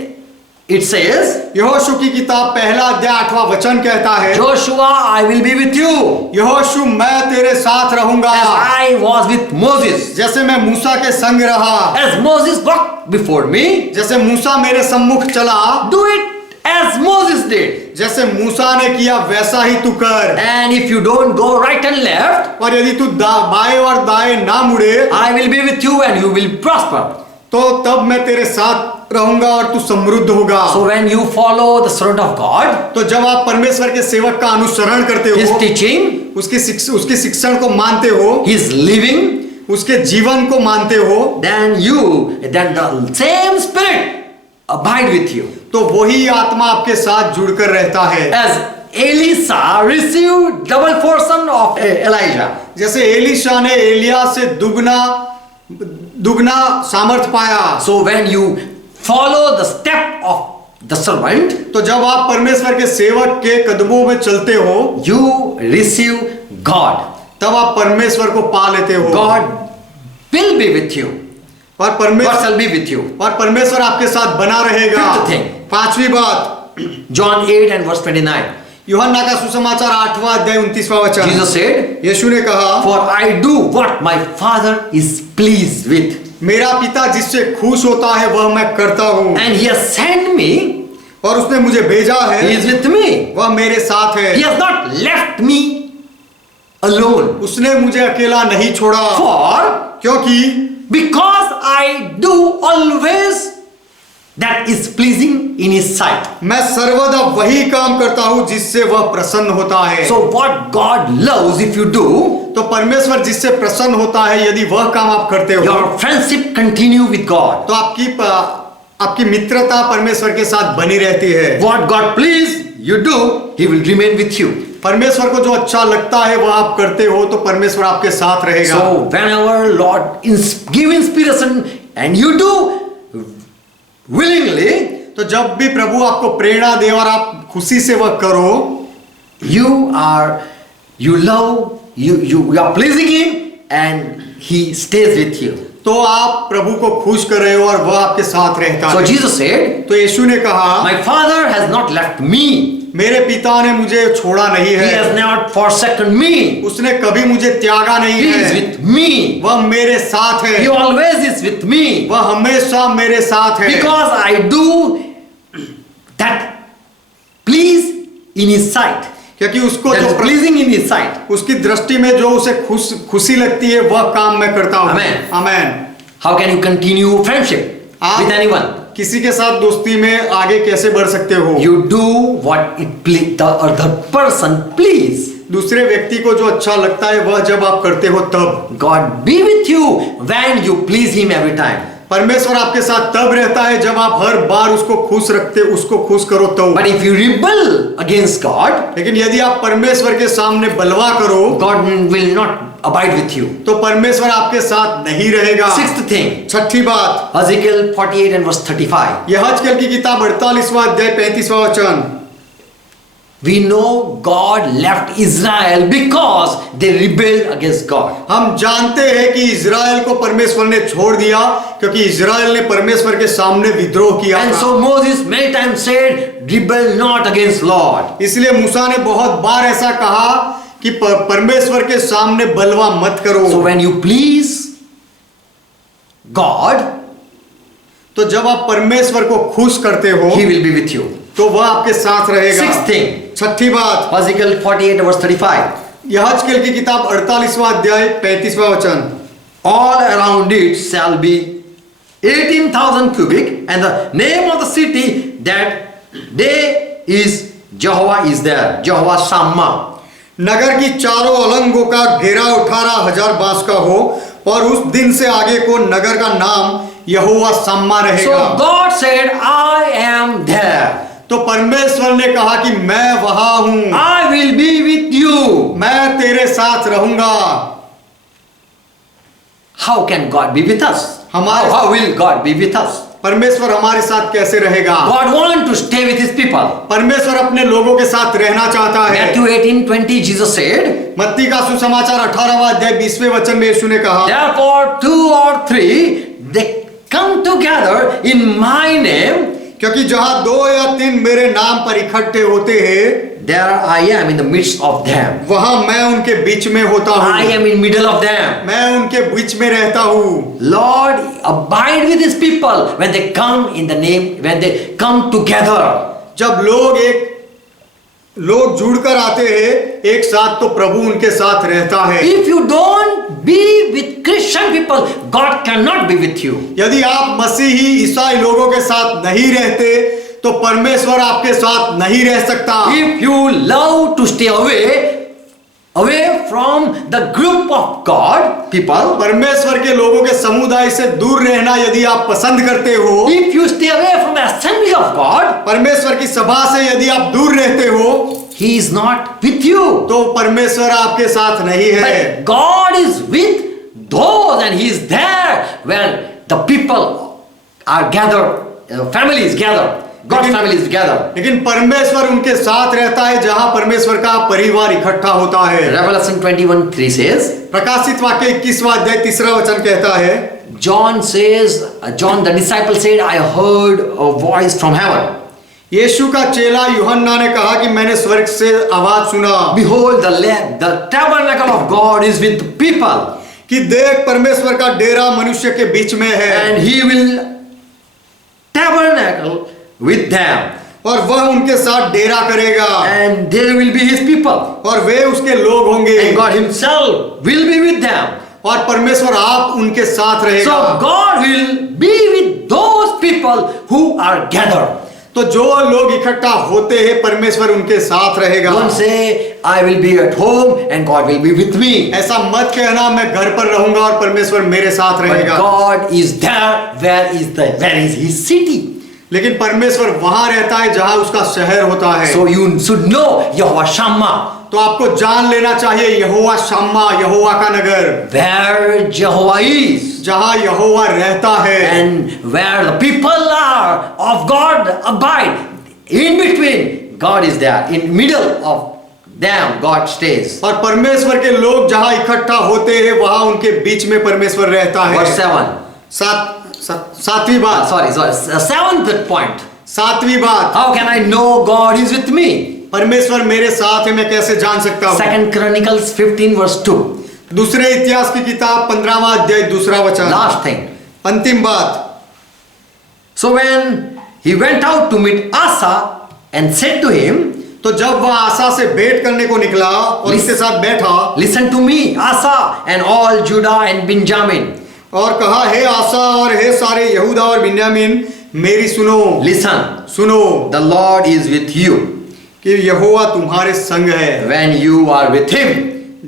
it says, यहोशू की किताब पहला अध्याय 8वां वचन कहता है, Joshua, I will be with you, यहोशू मैं तेरे साथ रहूंगा, as I was with Moses. जैसे मैं मूसा के संग रहा। As Moses walked before me, जैसे मूसा मेरे सम्मुख चला, do it as Moses did. जैसे मूसा ने किया वैसा ही तू कर। And if you don't go right and left, और यदि तू बाएं और दाएं ना मुड़े, I will be with you and you will prosper. तो तब मैं तेरे साथ रहूंगा और तू समृद्ध होगा। So when you follow the servant of God, तो जब आप परमेश्वर के सेवक का अनुसरण करते his हो, teaching, उसकी शिक्षण को मानते हो, his living, उसके जीवन को मानते हो, then the same spirit abide with you. तो वही आत्मा आपके साथ जुड़कर रहता है। As Elisha received double portion of Elijah, जैसे एलीशा ने एलिया से दुगना सामर्थ पाया। so when you follow the step of the servant, तो जब आप परमेश्वर के सेवक के कदमों में चलते हो, you receive God. तब आप परमेश्वर को पा लेते हो। God will be with you. और God परमेश्वर shall be with you. और परमेश्वर आपके साथ बना रहेगा। Fifth thing. पांचवी बात, John 8:29. यूहन्ना का सुसमाचार 8वां अध्याय 29वां वचन। Jesus said, यीशु ने कहा, for I do what my Father is pleased with. मेरा पिता जिससे खुश होता है वह मैं करता हूँ, And he has sent me. और उसने मुझे भेजा है, He is with me. वह मेरे साथ है। He has not left me alone. उसने मुझे अकेला नहीं छोड़ा, For क्योंकि because I do always that is pleasing in his sight. मैं सर्वदा वही काम करता हूँ जिससे वह प्रसन्न होता है। So what God loves, if you do, तो परमेश्वर जिससे प्रसन्न होता है, यदि वह काम आप करते हो, your friendship continue with God. तो आपकी मित्रता परमेश्वर के साथ बनी रहती है। What God please you do, He will remain with you. परमेश्वर को जो अच्छा लगता है वह आप करते हो, तो परमेश्वर आपके साथ रहेगा। So whenever Lord give inspiration and you do willingly, तो जब भी प्रभु आपको प्रेरणा दे और आप खुशी से वह करो, you love, you are pleasing Him and He stays with you. तो आप प्रभु को खुश कर रहे हो और वह आपके साथ रहता So है। Jesus said, तो यीशु ने कहा, my Father has not left me. मेरे पिता ने मुझे छोड़ा नहीं He has है, not forsaken me. उसने कभी मुझे त्यागा नहीं He is है, with me. वह मेरे साथ है, He always is with me. वह हमेशा मेरे साथ है। Because I do that please in His sight. क्योंकि उसको That is जो pleasing in His sight. उसकी दृष्टि में जो उसे खुशी लगती है वह काम मैं करता हूँ। Amen. Amen. How can you continue friendship with anyone? किसी के साथ दोस्ती में आगे कैसे बढ़ सकते हो? You do what it please the other person please. दूसरे व्यक्ति को जो अच्छा लगता है वह जब आप करते हो तब। God be with you when you please Him every time. परमेश्वर आपके साथ तब रहता है जब आप हर बार उसको खुश करो तो। But if you rebel against God, लेकिन यदि आप परमेश्वर के सामने बलवा करो, God will not abide with you. तो परमेश्वर आपके साथ नहीं रहेगा। Sixth thing, छठी बात, Ezekiel 48:35. यह हजकेल की किताब 48वां अध्याय 35वां वचन। We know God left Israel because they rebelled against God. हम जानते हैं कि इज़राइल को परमेश्वर ने छोड़ दिया क्योंकि इज़राइल ने परमेश्वर के सामने विद्रोह किया And था। so Moses many times said, rebel not against Lord. इसलिए मूसा ने बहुत बार ऐसा कहा कि परमेश्वर के सामने बलवा मत करो। So when you please God, तो जब आप परमेश्वर को खुश करते हो, He will be with you. तो वह आपके साथ रहेगा। Sixth thing, छठी बात, Ezekiel 48:35. यहजकेल की किताब 48वां अध्याय 35वां वचन। All around it shall be 18,000 cubic, and the name of the city that day is Jehovah is there, Jehovah Shammah. नगर की चारों अलंगों का घेरा 18,000 बांस का हो, और उस दिन से आगे को नगर का नाम यहोवा सम्मा रहेगा। So God said, I am there. तो परमेश्वर ने कहा कि मैं वहां हूं, I will be with you. मैं तेरे साथ रहूंगा। How can God be with us? हमारे- How will God be with us? परमेश्वर हमारे साथ कैसे रहेगा? God wants to stay with his people. परमेश्वर अपने लोगों के साथ रहना चाहता है। Matthew 18:20, Jesus said, मत्ती का सुसमाचार 18वां अध्याय 20वें वचन में यीशु ने कहा, therefore 2 or 3 they come together in my name, क्योंकि जहां 2 या 3 मेरे नाम पर इकट्ठे होते हैं, there I am in the midst of them. वहां मैं उनके बीच में होता हूं। I am in middle of them. मैं उनके बीच में रहता हूं। Lord, abide with his people when they come in the name, when they come together. जब लोग जुड़कर आते हैं एक साथ, तो प्रभु उनके साथ रहता है। If you don't be with Christian people, God cannot be with you. यदि आप मसीही ईसाई लोगों के साथ नहीं रहते, तो परमेश्वर आपके साथ नहीं रह सकता। If you love to stay away from the group of God people, परमेश्वर के लोगों के समुदाय से दूर रहना यदि आप पसंद करते हो, if you stay away from the assembly of God, परमेश्वर की सभा से यदि आप दूर रहते हो, he is not with you. तो परमेश्वर आपके साथ नहीं है। But God is with those, and he is there when the people are gathered, family is gathered, God's family is gathered. लेकिन परमेश्वर उनके साथ रहता है जहां परमेश्वर का परिवार इकट्ठा होता है। Revelation 21:3 says, प्रकाशित वाक्य 21वां अध्याय 3रा वचन कहता है, John the disciple said, I heard a voice from heaven. यीशु का चेला यूहन्ना ने कहा कि मैंने स्वर्ग से आवाज सुना, Behold, the tabernacle of God is with the people, कि देख परमेश्वर का डेरा मनुष्य के बीच में है, and he will tabernacle with them, और वह उनके साथ डेरा करेगा, and they will be his people, और वे उसके लोग होंगे, and God himself will be with them. और परमेश्वर आप उनके साथ रहेगा। So God will be with those people who are gathered. तो जो लोग इकट्ठा होते हैं परमेश्वर उनके साथ रहेगा। Don't say, I will be at home and God will be with me. ऐसा मत कहना मैं घर पर रहूंगा और परमेश्वर मेरे साथ But रहेगा। God is there. Where is his city? लेकिन परमेश्वर वहां रहता है जहां उसका शहर होता है। So you should know Jehovah Shammah. तो आपको जान लेना चाहिए यहोवा शम्मा, यहोवा का नगर, Where Jehovah is. जहां यहोवा रहता है, And where the people are of God abide. In between, God is there. In middle of them, God stays. और परमेश्वर के लोग जहां इकट्ठा होते हैं वहां उनके बीच में परमेश्वर रहता है। Verse 7. सातवीं बात, Sorry. Seventh point. सातवीं बात, How can I know God is with me? परमेश्वर मेरे साथ है, मैं कैसे जान सकता हूँ? 2 Chronicles 15 verse 2. दूसरे इतिहास की किताब 15वां अध्याय 2रा वचन। Last thing. अंतिम बात, So when he went out to meet Asa and said to him, तो जब वह आसा से भेंट करने को निकला और उसके साथ बैठा, listen to me, Asa and all Judah and Benjamin. और कहा, हे आसा और हे सारे यहूदा और बिन्यामीन, मेरी सुनो, Listen, सुनो, the Lord is with you कि यहोवा तुम्हारे संग है। when you are with him.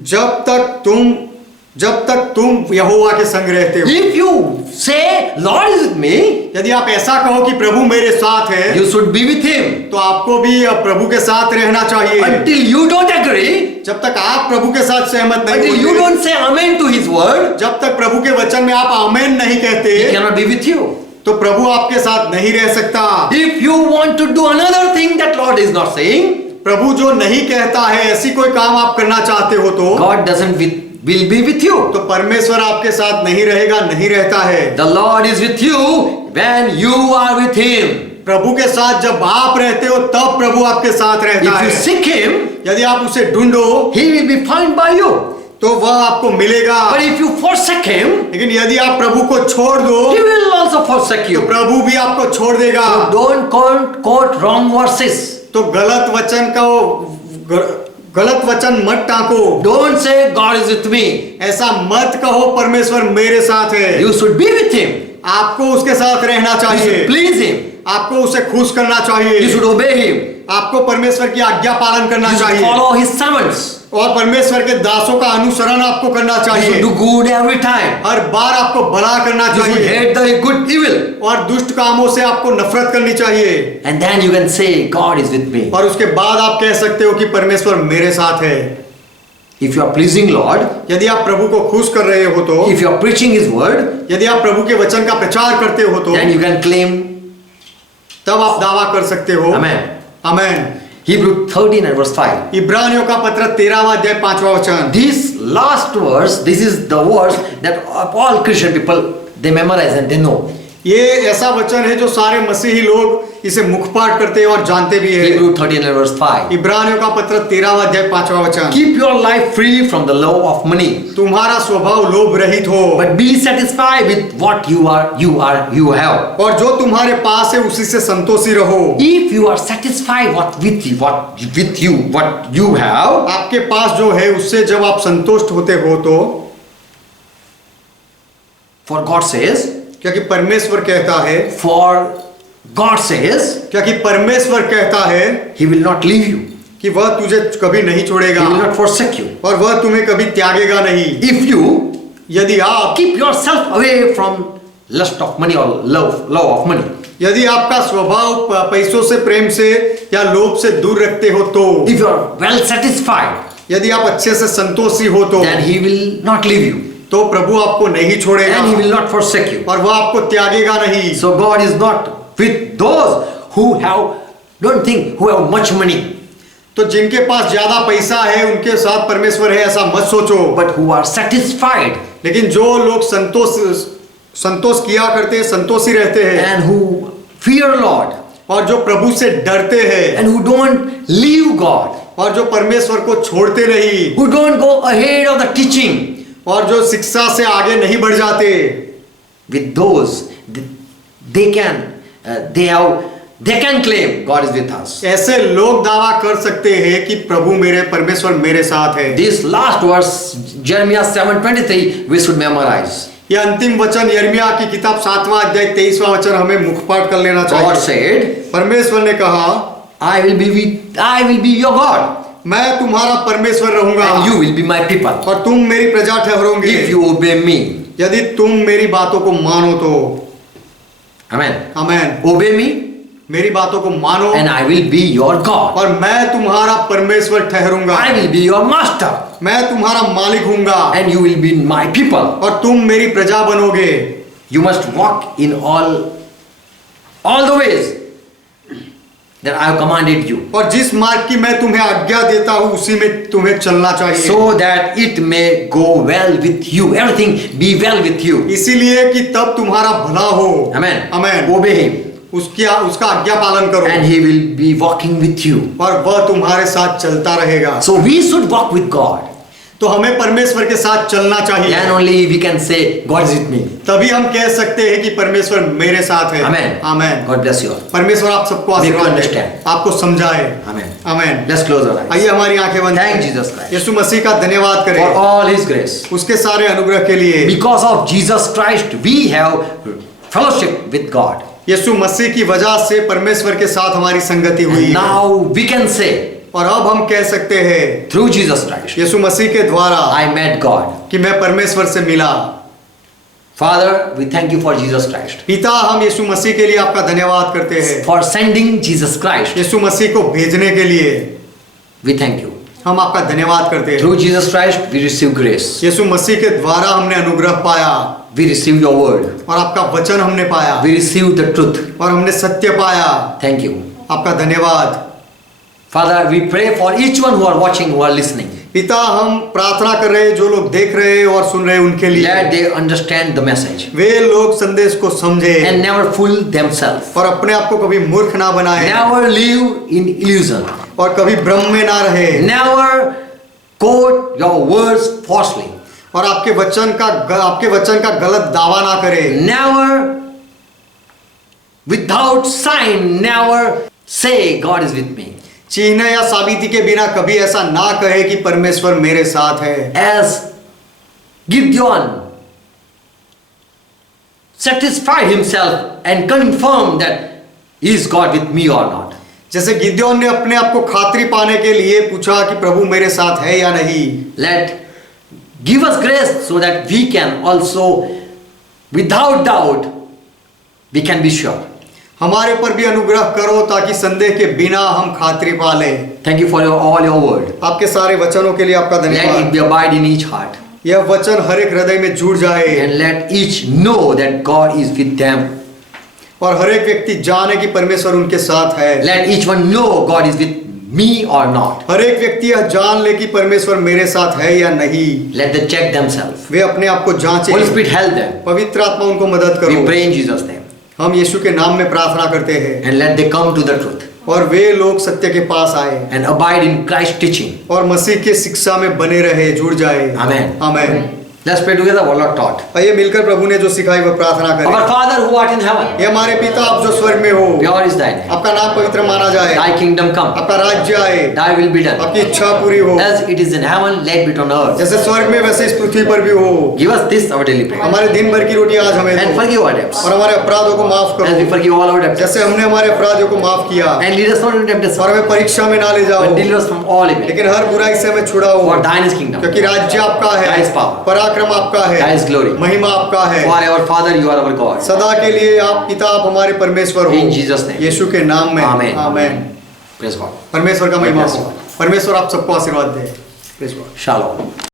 जब तक तुम यहोवा के संग रहते हो। If you say Lord is with me, यदि आप ऐसा कहो कि प्रभु मेरे साथ है, you should be with him. तो आपको भी प्रभु के साथ रहना चाहिए। Until you don't agree, जब तक आप प्रभु के साथ सहमत नहीं until you होते, don't say amen to his word, जब तक प्रभु के वचन में आप आमेन नहीं he कहते, cannot be with you. तो प्रभु आपके साथ नहीं रह सकता। If you want to do another thing that Lord is not saying, प्रभु जो नहीं कहता है ऐसी कोई काम आप करना चाहते हो, तो God will be with you. तो परमेश्वर आपके साथ नहीं रहेगा, नहीं रहता है। The Lord is with you when you are with him. प्रभु के साथ जब आप रहते हो तब प्रभु आपके साथ रहता If you है। seek him, यदि आप उसे ढूंढो he will be found by you. तो वह आपको मिलेगा। But if you forsake him, लेकिन यदि आप प्रभु को छोड़ दो he will also forsake तो you. प्रभु भी आपको छोड़ देगा। So don't quote wrong verses. तो गलत वचन मत टाको। Don't say God is with me. ऐसा मत कहो परमेश्वर मेरे साथ है। You should be with him. आपको उसके साथ रहना You should चाहिए, please Him. आपको उसे खुश करना You चाहिए, should obey Him. आपको परमेश्वर की आज्ञा पालन करना You should चाहिए follow His servants. और परमेश्वर के दासों का अनुसरण आपको करना You should चाहिए। do good every time. हर बार आपको भला करना You should चाहिए hate the good evil. और दुष्ट कामों से आपको नफरत करनी चाहिए। And then you can say, God is with me. और उसके बाद आप कह सकते हो कि परमेश्वर मेरे साथ है। If you are pleasing Lord, यदि आप प्रभु को खुश कर रहे हो तो, if you are preaching His word, यदि आप प्रभु के वचन का प्रचार करते हो तो, then you can claim. तब आप दावा कर सकते हो। Amen. Amen. Hebrew 13 and verse 5. इब्रानियों का पत्र 13वां अध्याय 5वां वचन। This last verse, this is the verse that all Christian people, they memorize and they know. ये ऐसा वचन है जो सारे मसीही लोग इसे मुखपाठ करते हैं और जानते भी हैं। Hebrew 13 and verse 5. इब्रानियों का पत्र 13वां अध्याय 5वां वचन। Keep your life free from the love of money, तुम्हारा स्वभाव लोभ रहित हो, but be satisfied with what you have. और जो तुम्हारे पास है उसी से संतोषी रहो। If you are satisfied what you have, आपके पास जो है उससे जब आप संतुष्ट होते हो तो, for God says, क्योंकि परमेश्वर कहता है, क्योंकि परमेश्वर कहता है He will not leave you. कि वह तुझे कभी नहीं He छोड़ेगा will not forsake you. और वह तुम्हें कभी त्यागेगा नहीं। If you यदि आप keep yourself away from lust of money or love of money, यदि आपका स्वभाव पैसों से, प्रेम से या लोभ से दूर रखते हो तो, if you are well satisfied, यदि आप अच्छे से संतोषी हो तो, then He will not leave you तो प्रभु आपको नहीं छोड़ेगा and He will not forsake you. और वह आपको त्यागेगा नहीं। So God is not with those who have much money, तो जिनके पास ज्यादा पैसा है उनके साथ परमेश्वर है ऐसा मत सोचो, but who are satisfied लेकिन जो लोग संतोष किया करते हैं, संतोषी रहते हैं and who fear Lord और जो प्रभु से डरते हैं and who don't leave God, और जो परमेश्वर को छोड़ते नहीं who don't go ahead of the teaching, और जो शिक्षा से आगे नहीं बढ़ जाते, with those they can claim God is with us. ऐसे लोग दावा कर सकते हैं कि प्रभु परमेश्वर मेरे साथ है। This last verse, Jeremiah 7:23, we should memorize. यह अंतिम वचन यिर्मयाह की किताब 7वां अध्याय 23वां वचन हमें मुखपाठ कर लेना God चाहिए। said, परमेश्वर ने कहा, I will be your God मैं तुम्हारा परमेश्वर रहूंगा and you will be my people. और तुम मेरी प्रजा ठहरोगे If you obey me. यदि तुम मेरी बातों को मानो तो। Amen. आमेन। Obey me मेरी बातों को मानो and I will be your God. और मैं तुम्हारा परमेश्वर ठहरूंगा, I will be your master मैं तुम्हारा मालिक हूंगा and you will be my people. और तुम मेरी प्रजा बनोगे। You must walk in all the ways that I have commanded you, और जिस मार्ग की मैं तुम्हें आज्ञा देता हूँ उसी में तुम्हें चलना चाहिए, so that it may go well with you. Everything be well with you. इसीलिए कि तब तुम्हारा भला हो। Amen. आमेन। Obey him उसका आज्ञा पालन करो and he will be walking with you. और वह तुम्हारे साथ चलता रहेगा। So we should walk with God. तो हमें परमेश्वर के साथ चलना चाहिए, Then only we can say God is with me. तभी हम कह सकते हैं कि परमेश्वर मेरे साथ है। Amen. Amen. God bless you all. परमेश्वर आप सबको Make you आशीर्वाद दे, understand. आपको समझाए। Amen. Amen. Let's close our eyes. आइए हमारी आंखें बंद Thank करें। Jesus Christ यीशु मसीह का धन्यवाद for करें all His grace. उसके सारे अनुग्रह के लिए। Because of Jesus Christ, we have fellowship with God. यीशु मसीह की वजह से परमेश्वर के साथ हमारी संगति हुई And है। now we can say, और अब हम कह सकते हैं through Jesus Christ, यीशु मसीह के द्वारा I met God. कि मैं परमेश्वर से मिला। Father, we thank you for Jesus Christ. पिता, हम यीशु मसीह के लिए आपका धन्यवाद करते हैं, For sending Jesus Christ, यीशु मसीह को भेजने के लिए we thank you. हम आपका धन्यवाद करते हैं। Through Jesus Christ, we receive grace. यीशु मसीह के द्वारा हमने अनुग्रह पाया We receive your word. और आपका वचन हमने पाया We receive the truth. और हमने सत्य पाया। Thank you. आपका धन्यवाद। Father, we pray for each one who are watching, who are listening. पिता, हम प्रार्थना कर रहे हैं जो लोग देख रहे हैं और सुन रहे हैं उनके लिए, Let they understand the message वे लोग संदेश को समझे and never fool themselves. और अपने आप को कभी मूर्ख ना बनाए Never live in illusion. और कभी भ्रम में ना रहे Never quote your words falsely. और आपके वचन का गलत दावा ना करे। Never, without sign, never say God is with me. चिन्ह या साबिती के बिना कभी ऐसा ना कहे कि परमेश्वर मेरे साथ है। As Gideon satisfied himself and confirmed that is God with me or not. जैसे गिद्योन ने अपने आप को खातरी पाने के लिए पूछा कि प्रभु मेरे साथ है या नहीं। Let give us grace so that we can also, without doubt, we can be sure. हमारे ऊपर भी अनुग्रह करो ताकि संदेह के बिना हम खातरी पा लें। Thank you for all your word. आपके सारे वचनों के लिए आपका Let it धन्यवाद। be abide in each heart. यह वचन हर एक हृदय में जुड़ जाए And let each know that God is with them. और हर एक व्यक्ति जाने कि परमेश्वर उनके साथ है। Let each one know God is with me or not. हर एक व्यक्ति यह जान ले कि परमेश्वर मेरे साथ है या नहीं। Let them check themselves. वे अपने आप को जांचें। Holy Spirit help them. पवित्र आत्मा उनको मदद We करो। pray in Jesus' name. हम यीशु के नाम में प्रार्थना करते हैं And let they come to the truth. और वे लोग सत्य के पास आए And abide in Christ's teaching. और मसीह के शिक्षा में बने रहे, जुड़ जाए। Amen. Amen. Let's pray together what Lord taught. आइए मिलकर प्रभु ने जो सिखाई वह प्रार्थना करें। Our Father who art in heaven, ये हमारे पिता आप जो स्वर्ग में हो, pure is thy name. आपका नाम पवित्र माना जाए, Thy kingdom come. आपका राज्य आए, Thy will be done. आपकी इच्छा पूरी हो, As it is in heaven, let it be on earth. जैसे स्वर्ग में वैसे इस पृथ्वी पर भी हो। Give us this our daily bread. हमारे दिन भर की रोटी आज हमें And दो forgive our debts. और हमारे अपराधों को माफ As we करो forgive all our debtors. जैसे हमने हमारे अपराधियों को माफ किया And lead us not into और temptation, हमें परीक्षा में ना ले जाओ but deliver us from all evil. लेकिन हर बुराई से हमें छुड़ाओ For thine is kingdom, क्योंकि राज्य आपका है, Thy is power, पराक्रम आपका है, Thy is glory. महिमा आपका है। forever. Father, you are our God. सदा के लिए आप पिता, आप हमारे परमेश्वर हो। In Jesus' name. यीशु के नाम में Amen. आमेन। Praise God. परमेश्वर का महिमा Bless हो। you. परमेश्वर आप सबको आशीर्वाद दे। Praise God. Shalom.